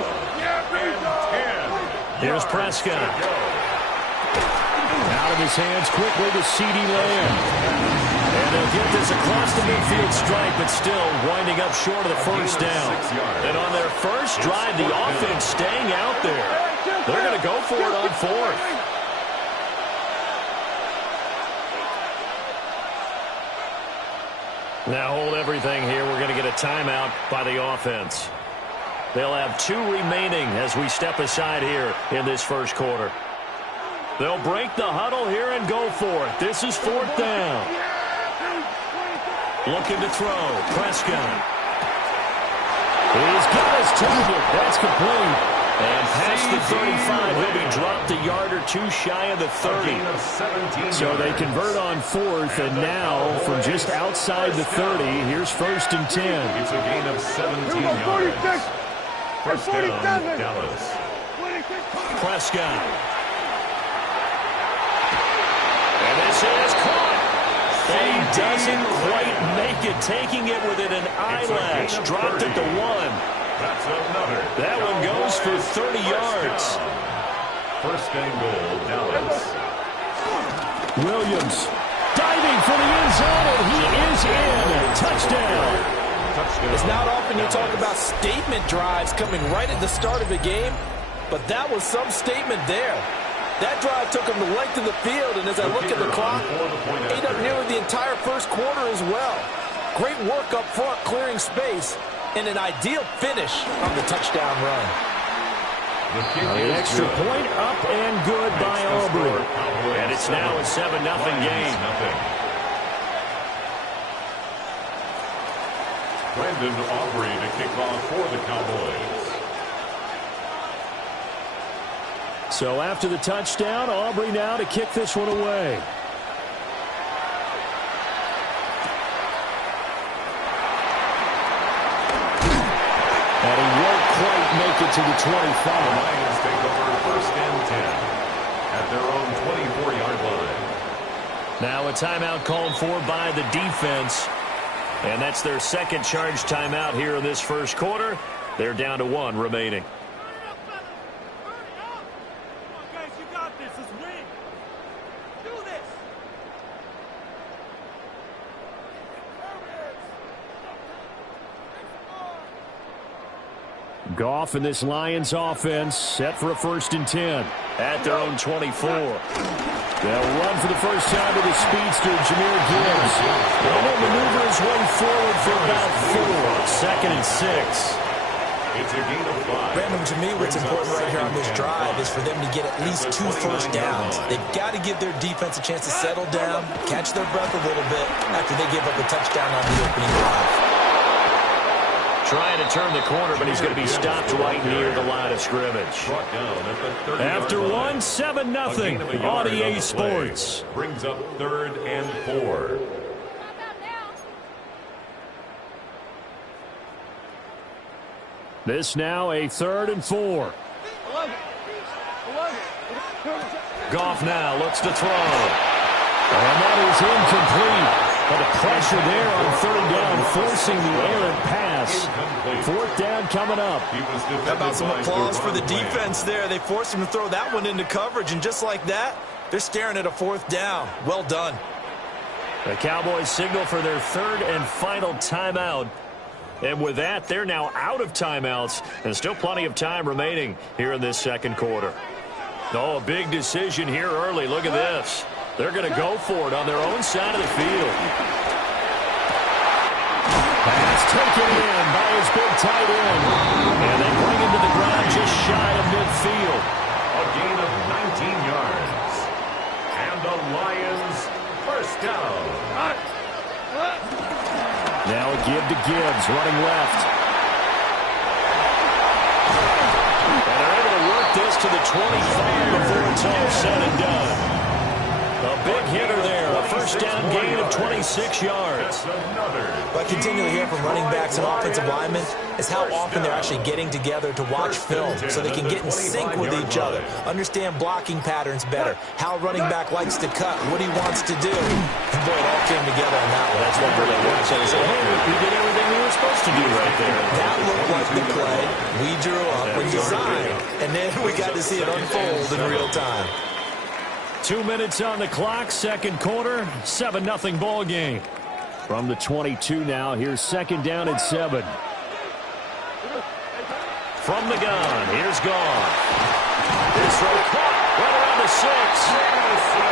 And 10. Here's Prescott. Out of his hands quickly to CeeDee Lamb. And they'll get this across the midfield stripe, but still winding up short of the first down. And on their first drive, the offense staying out there. They're going to go for it on fourth. Now hold everything here. We're going to get a timeout by the offense. They'll have 2 remaining as we step aside here in this first quarter. They'll break the huddle here and go for it. This is fourth down. Looking to throw. Prescott. He's got his target. That's complete. And past the 35, he'll be dropped a yard or 2 shy of the 30. So they convert on fourth, and now from just outside the 30, here's first and 10. It's a gain of 17 yards. First down, Dallas. Prescott. And this is caught. And he doesn't quite make it, taking it within an eyelash. Dropped at the 1. That's another. That one goes for 30 yards. First and goal, Dallas. Williams diving for the end zone, and he is in. Touchdown. It's not often you talk about statement drives coming right at the start of a game, but that was some statement there. That drive took him the length of the field, and as I look at the clock, ate up nearly the entire first quarter as well. Great work up front, clearing space, and an ideal finish on the touchdown run. The extra point up and good by Aubrey. And it's now a 7-0 game. Brandon Aubrey to kick off for the Cowboys. So after the touchdown, Aubrey now to kick this one away. And he won't quite make it to the 25. The Lions take over first and 10 at their own 24-yard line. Now a timeout called for by the defense. And that's their second charge timeout here in this first quarter. They're down to 1 remaining. Goff and this Lions offense set for a first and 10 at their own 24. They'll run for the first time with the speedster, Jahmyr Gibbs. And he'll maneuver his way forward for about 4. Second and 6. It's a gain of 5. Brandon, to me, what's important right here on this drive is for them to get at least 2 first downs. They've got to give their defense a chance to settle down, catch their breath a little bit after they give up a touchdown on the opening drive. Trying to turn the corner, but he's going to be stopped right near the line of scrimmage. After 1, 7-0 on EA Sports. Brings up 3rd and 4. This now a 3rd and 4. Goff now looks to throw. And that is incomplete. But the pressure there on 3rd down, forcing the errant pass. 4th down coming up. How about some applause for the defense there? They forced him to throw that one into coverage, and just like that, they're staring at a 4th down. Well done. The Cowboys signal for their 3rd and final timeout. And with that, they're now out of timeouts, and still plenty of time remaining here in this second quarter. Oh, a big decision here early. Look at this. They're going to go for it on their own side of the field. Pass taken in by his big tight end. And they bring him to the ground just shy of midfield. A gain of 19 yards. And the Lions first down. Now a give to Gibbs, running left. And they're able to work this to the 25 before it's all said and done. A big hitter there, a first first down gain of 26 yards. What I continually hear from running backs and offensive linemen is how often they're actually getting together to watch film so they can get in sync with each other, understand blocking patterns better, how a running back likes to cut, what he wants to do. And boy, it all came together on that one. That's one where they worked. So they said, hey, we did everything we were supposed to do right there. That looked like the play we drew up and designed, and then we got to see it unfold in real time. 2 minutes on the clock, second quarter, 7-0 ball game. From the 22 now, here's second down and 7. From the gun, here's Gone. This throw caught right around the 6.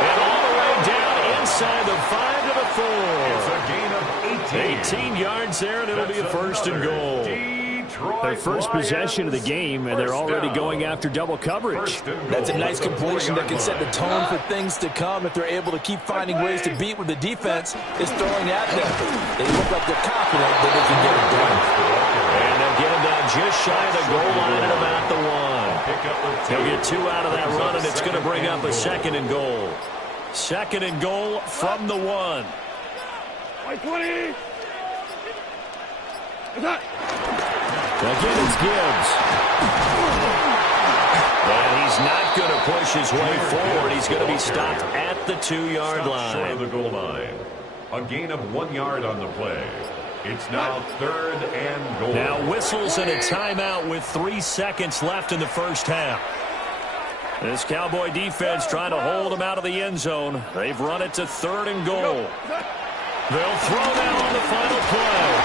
And all the way down inside the 5 to the 4. It's a gain of 18 yards there, and it'll be a first and goal. Their first possession of the game, and they're already going after double coverage. That's a nice completion that can set the tone for things to come if they're able to keep finding ways to beat what the defense is throwing at them. They look like they're confident that they can get it done. And they'll get him down just shy of the goal line at about the 1. He'll get 2 out of that run, and it's going to bring up a second and goal. Second and goal from the 1. 20. Again, it's Gibbs. And he's not going to push his way forward. He's going to be stopped at the 2-yard line. Short of the goal line. A gain of 1 yard on the play. It's now third and goal. Now whistles and a timeout with 3 seconds left in the first half. This Cowboy defense trying to hold him out of the end zone. They've run it to third and goal. They'll throw now on the final play.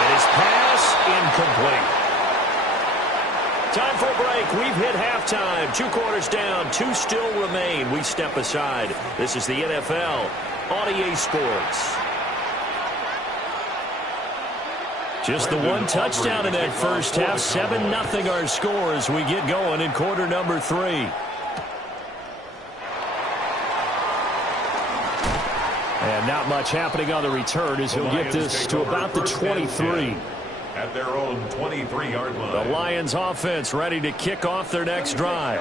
And his pass incomplete. Time for a break. We've hit halftime. 2 quarters down. 2 still remain. We step aside. This is the NFL on EA Sports. Just the 1 touchdown in that first half. 7-0 our score as we get going in quarter number 3. And not much happening on the return as he'll get this to about the 23. At their own 23-yard line. The Lions offense ready to kick off their next drive.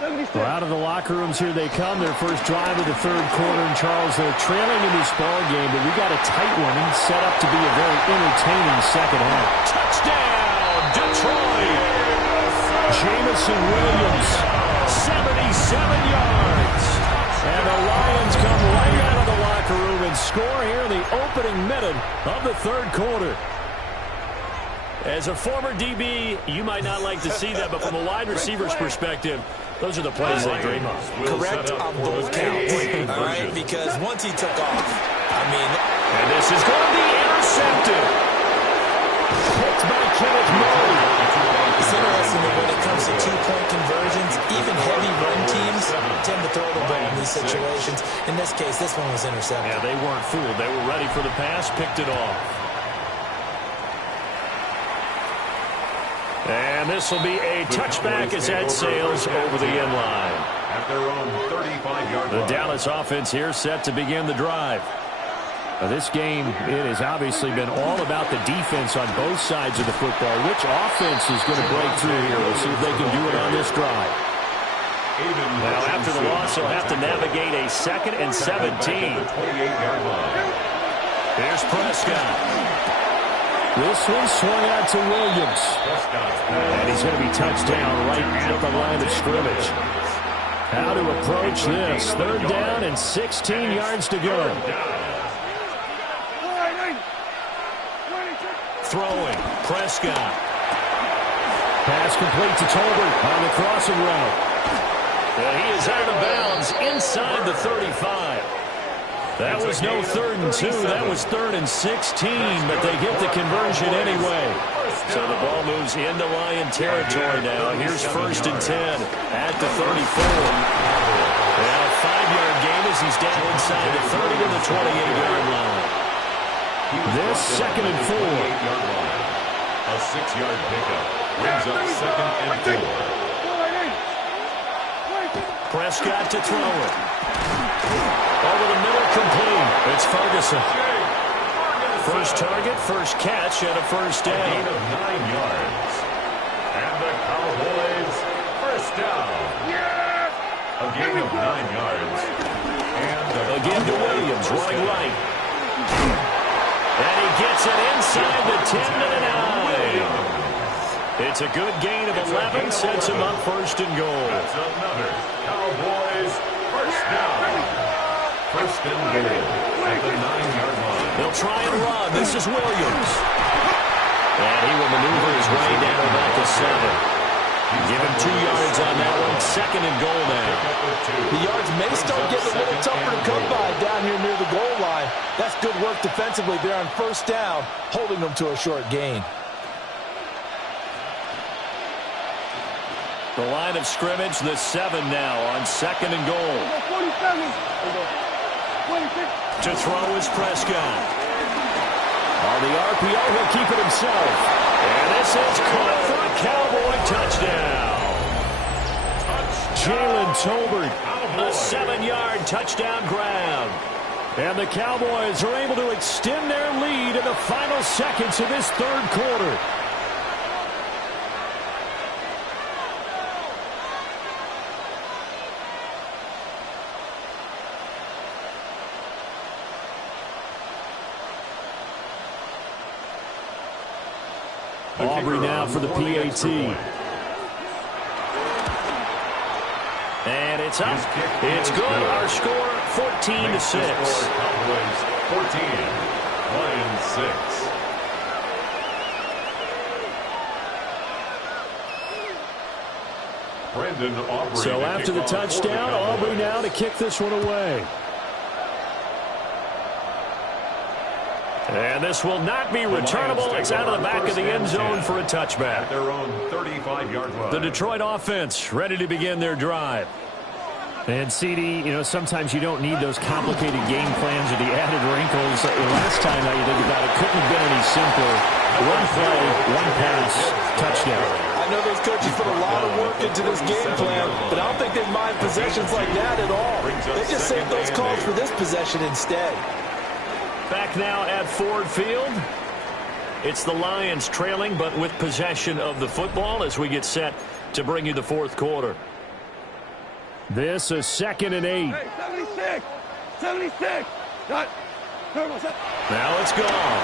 Well, out of the locker rooms here they come. Their first drive of the third quarter. And Charles, they're trailing in this ball game, but we got a tight one and set up to be a very entertaining second half. Touchdown, Detroit! Jamison Williams, 77 yards. And the Lions come right out of the locker room and score here in the opening minute of the third quarter. As a former DB, you might not like to see that, but from a wide receiver's perspective, those are the plays they dream of. Correct on both counts, all right? Because once he took off, I mean... And this is going to be intercepted. Picked by Kenneth Murray. It's interesting that when it comes to 2-point conversions, even heavy run teams tend to throw the ball in these situations. In this case, this one was intercepted. Yeah, they weren't fooled. They were ready for the pass, picked it off. And this will be a touchback as that sails over the end line. At their own 35-yard line. The Dallas offense here set to begin the drive. Now this game, it has obviously been all about the defense on both sides of the football. Which offense is going to break through here? We'll see if they can do it on this drive. Now after the loss, they'll have to navigate a 2nd and 17. Here's Prescott. This one swung out to Williams. And he's going to be touched down right at the line of scrimmage. How to approach this? Third down and 16 yards to go. Throwing. Prescott. Pass complete to Tolbert on the crossing route. He is out of bounds inside the 35. That was no 3rd and 2. That was 3rd and 16, but they get the conversion anyway. So the ball moves into Lion territory now. Here's 1st and 10 at the 34. And a 5-yard gain as he's down inside the 30 to the 28-yard line. This 2nd and 4. A 6-yard pickup brings up 2nd and 4. Prescott to throw it. Over the middle, complete. It's Ferguson. First target, first catch, and a first down. A gain of 9 yards. And the Cowboys first down. A gain of 9 yards. And A give to Williams, running right. And he gets it inside the 10 to the 9. It's a good gain of 11, sets him up first and goal. That's another Cowboys first down. First and goal at the 9-yard line. They'll try and run. This is Williams. And he will maneuver his way down about the 7. Give him 2 yards on that one. Second and goal now. The yards may start getting a little tougher to come by down here near the goal line. That's good work defensively there on first down, holding them to a short gain. The line of scrimmage, the 7 now on second and goal. 47. To throw is Prescott. On the RPO, he'll keep it himself. And this is caught for a Cowboy touchdown. Jalen Tolbert, a 7-yard touchdown grab. And the Cowboys are able to extend their lead in the final seconds of this third quarter. Aubrey now for the PAT. And it's up. It's good. Our score, 14-6. Cowboys 14, Lions 6. Brandon Aubrey. So after the touchdown, Aubrey now to kick this one away. And this will not be returnable. It's out of the back of the end zone for a touchback. At their own 35-yard line. The Detroit offense ready to begin their drive. And CD, you know, sometimes you don't need those complicated game plans or the added wrinkles. Last time, now you think about it, couldn't have been any simpler. One play, one pass, touchdown. I know those coaches put a lot of work into this game plan, but I don't think they mind possessions like that at all. They just save those calls for this possession instead. Back now at Ford Field. It's the Lions trailing, but with possession of the football as we get set to bring you the fourth quarter. This is 2nd and 8. Hey, 76. 76. Got Now it's gone.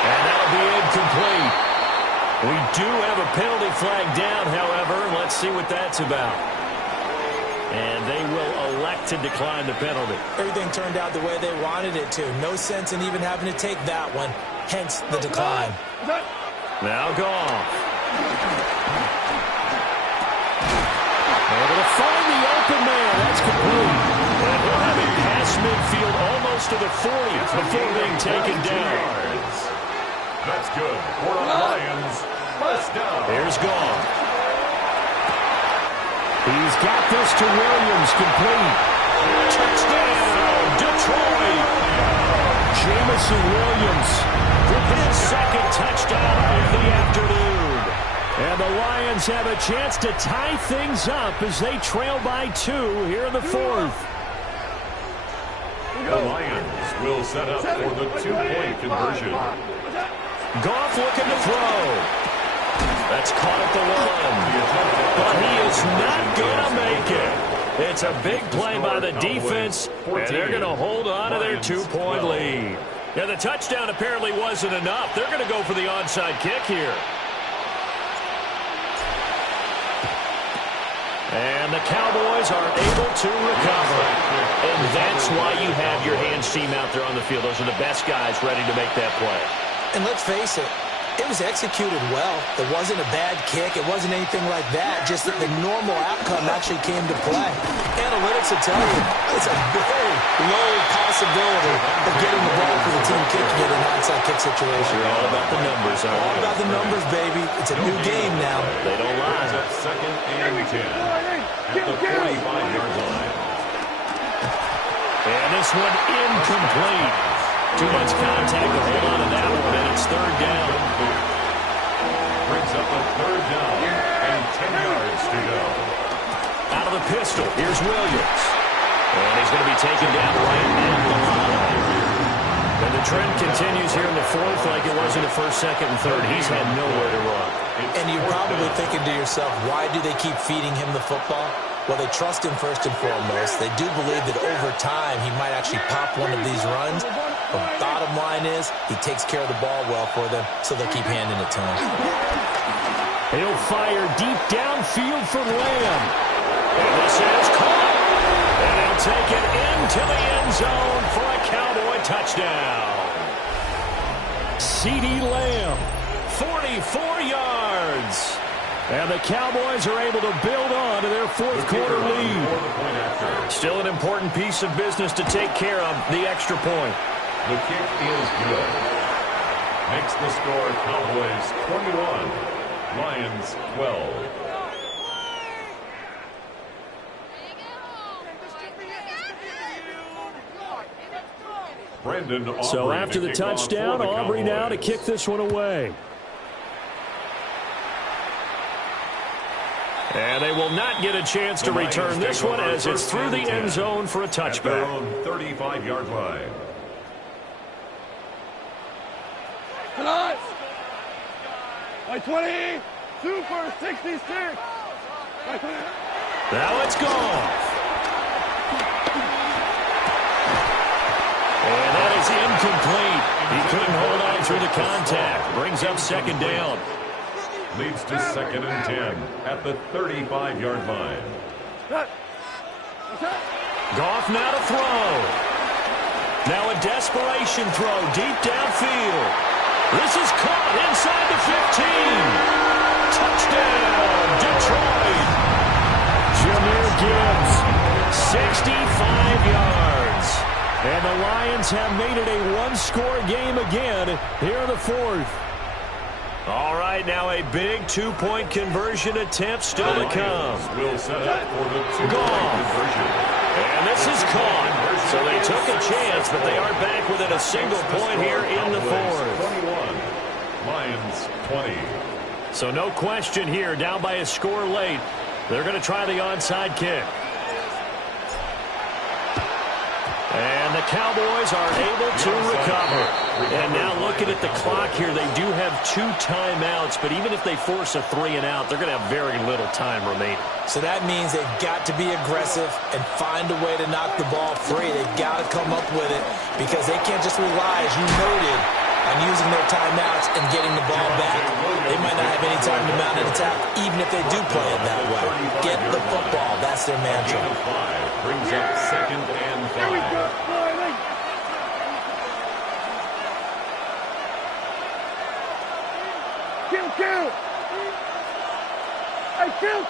And that'll be incomplete. We do have a penalty flag down, however. Let's see what that's about. And they will elect to decline the penalty. Everything turned out the way they wanted it to. No sense in even having to take that one, hence the decline. Now gone. Able to find the open man. That's complete. And he'll have it past midfield almost to the 40th before being taken down. That's good for the Lions. First down. Here's gone. He's got this to Williams, complete. Touchdown, Detroit. Jamison Williams With his second touchdown of the afternoon. And the Lions have a chance to tie things up as they trail by 2 here in the fourth. The Lions will set up for the 2-point conversion. Goff looking to throw. That's caught at the 1. But he is not going to make it. It's a big play by the defense, and they're going to hold on to their 2-point lead. Yeah, the touchdown apparently wasn't enough. They're going to go for the onside kick here. And the Cowboys are able to recover. And that's why you have your hands team out there on the field. Those are the best guys ready to make that play. And let's face it, it was executed well. It wasn't a bad kick. It wasn't anything like that. Just that the normal outcome actually came to play. Analytics will tell you it's a very low possibility of getting the ball for the team kicking it in an onside kick situation. You're all about the numbers, aren't you? All about the numbers, baby. It's a new game now. They don't lie. It's at 2nd and 10 at the 45-yard line. And this one incomplete. Too much contact to hold on to that one, and it's 3rd down. Brings up a 3rd down and 10 yards to go. Out of the pistol, here's Williams. And he's going to be taken down right at the line. And the trend continues here in the fourth like it was in the first, second, and third. He's had nowhere to run. And you're probably thinking to yourself, why do they keep feeding him the football? Well, they trust him first and foremost. They do believe that over time he might actually pop one of these runs. But bottom line is he takes care of the ball well for them, so they'll keep handing it to him. He'll fire deep downfield for Lamb. And this is caught. And he'll take it into the end zone for a Cowboy touchdown. CeeDee Lamb, 44 yards. And the Cowboys are able to build on to their fourth quarter lead. Still an important piece of business to take care of, the extra point. The kick is good. Makes the score Cowboys 21, Lions 12. So after the touchdown, Aubrey now to kick this one away. And they will not get a chance to return this one as it's through the end zone for a touchback. At their own 35-yard line. Tonight, by 20, Super 66. Now it's gone. And that is incomplete. He couldn't hold on through the contact. Brings up second down. Leads to 2nd and 10 at the 35-yard line. Goff now to throw. Now a desperation throw deep downfield. This is caught inside the 15. Touchdown, Detroit. Jahmyr Gibbs, 65 yards. And the Lions have made it a one-score game again here in the fourth. All right, now a big two-point conversion attempt still to come. Will set up for the two-point conversion. And this is caught. So they took a chance, but they are back within a single point here in the fourth. 21, Lions 20. So no question here, down by a score late. They're going to try the onside kick. And the Cowboys are able to recover. And now looking at the clock here, they do have 2 timeouts, but even if they force a 3-and-out, they're going to have very little time remaining. So that means they've got to be aggressive and find a way to knock the ball free. They've got to come up with it because they can't just rely, as you noted, on using their timeouts and getting the ball back. They might not have any time to mount an attack, even if they do play it that way. Get the football. That's their mantra. Brings up 2nd and 5. Here we go. Kill. Hey, kill.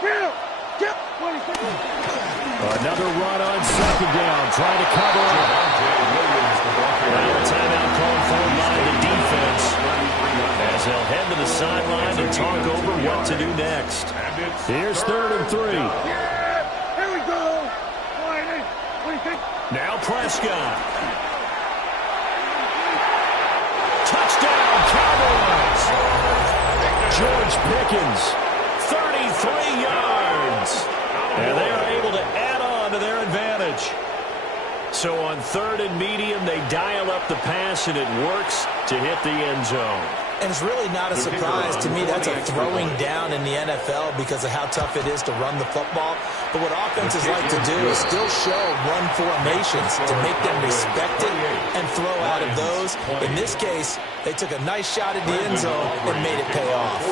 Another run on second down, trying to cover up. Now a timeout called for by the defense as they'll head to the sideline and talk over what to do next. Here's 3rd and 3. Here we go. Now Prescott. Touchdown, Cowboys. George Pickens, 33 yards. And they are able to add on to their advantage. So on 3rd and medium, they dial up the pass, and it works to hit the end zone. And it's really not a surprise to me. That's a throwing down in the NFL because of how tough it is to run the football. But what offenses like to do is still show run formations to make them respect it and throw out of those. In this case, they took a nice shot at the end zone and made it pay off.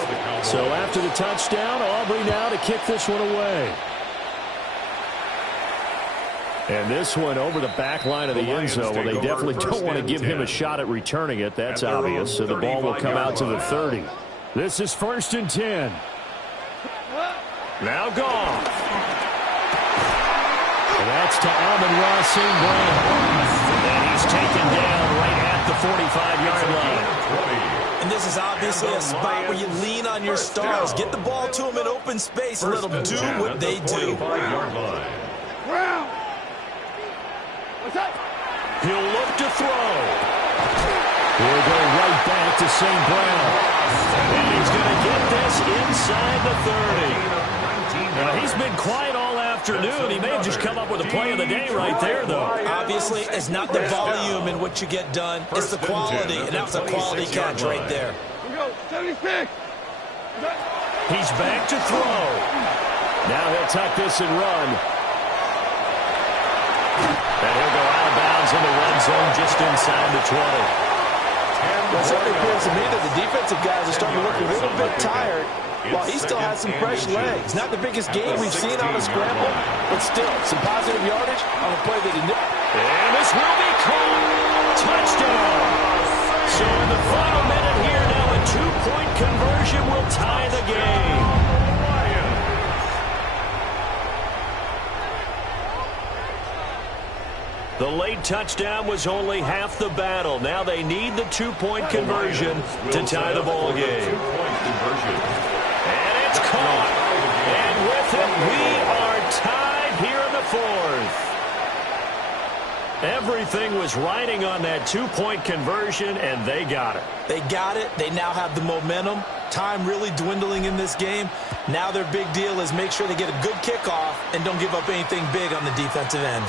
So after the touchdown, Aubrey now to kick this one away. And this one over the back line of the end zone. Well, they definitely don't want to give him a shot at returning it. That's obvious. So the ball will come out to the 30. This is 1st and 10. Now gone. And that's to Amon-Ra St. Brown. And he's taken down right at the 45-yard line. And this is obviously a spot where you lean on your stars. Get the ball to them in open space and let them do what they do. Brown. He'll look to throw. He'll go right back to St. Brown. And he's going to get this inside the 30. Now, he's been quiet all afternoon. He may have just come up with a play of the day right there, though. Obviously, it's not the volume in what you get done. It's the quality, and that was a quality catch right there. We go, 76. He's back to throw. Now he'll tuck this and run. And he'll go out of bounds in the red zone just inside the 20. Well, it certainly appears to me that the defensive guys are starting to look a little bit tired while he still has some fresh legs. Not the biggest game we've seen on a scramble, but still some positive yardage on a play that he knew. And this will be called touchdown. So in the final minute here now, a 2-point conversion will tie the game. The late touchdown was only half the battle. Now they need the 2-point conversion to tie the ball game. And it's caught. And with it, we are tied here in the fourth. Everything was riding on that 2-point conversion, and they got it. They got it. They now have the momentum. Time really dwindling in this game. Now their big deal is make sure they get a good kickoff and don't give up anything big on the defensive end.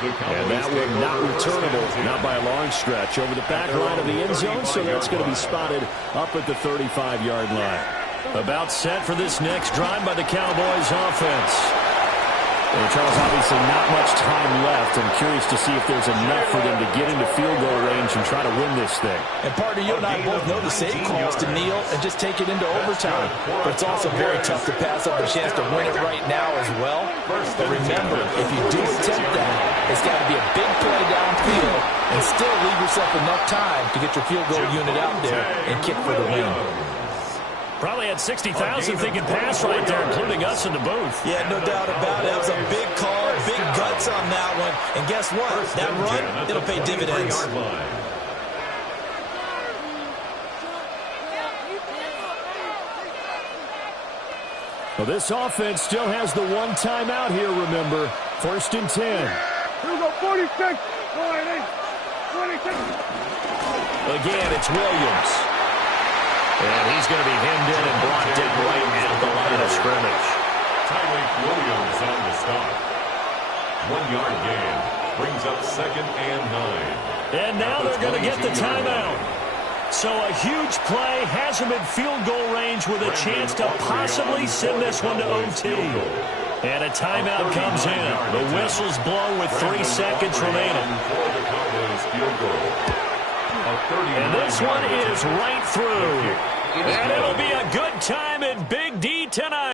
And that one not returnable, not by a long stretch, over the back line of the end zone, so that's going to be spotted up at the 35-yard line. About set for this next drive by the Cowboys offense. And Charles, obviously not much time left. I'm curious to see if there's enough for them to get into field goal range and try to win this thing. And partner, you and I both know the same calls to kneel and just take it into overtime. But it's also very tough to pass up the chance to win it right now as well. But remember, if you do attempt that, it's got to be a big play downfield and still leave yourself enough time to get your field goal unit out there and kick for the win. Probably had 60,000 thinking pass right there, including us in the booth. Yeah, no doubt about it. That was a big call, big guts on that one. And guess what? That run, it'll pay dividends. Well, this offense still has the one timeout here, remember. 1st and 10. Here we go, 46. 46. Again, it's Williams. And he's going to be hemmed in and brought down right at the line of scrimmage. Tyreek Williams on the stop. 1-yard gain. Brings up 2nd and 9. And now they're going to get the timeout. So a huge play has him in field goal range with a chance to possibly send this one to OT. And a timeout comes in. The whistle's blown with 3 seconds remaining. And this one is right through. And it'll be a good time in Big D tonight.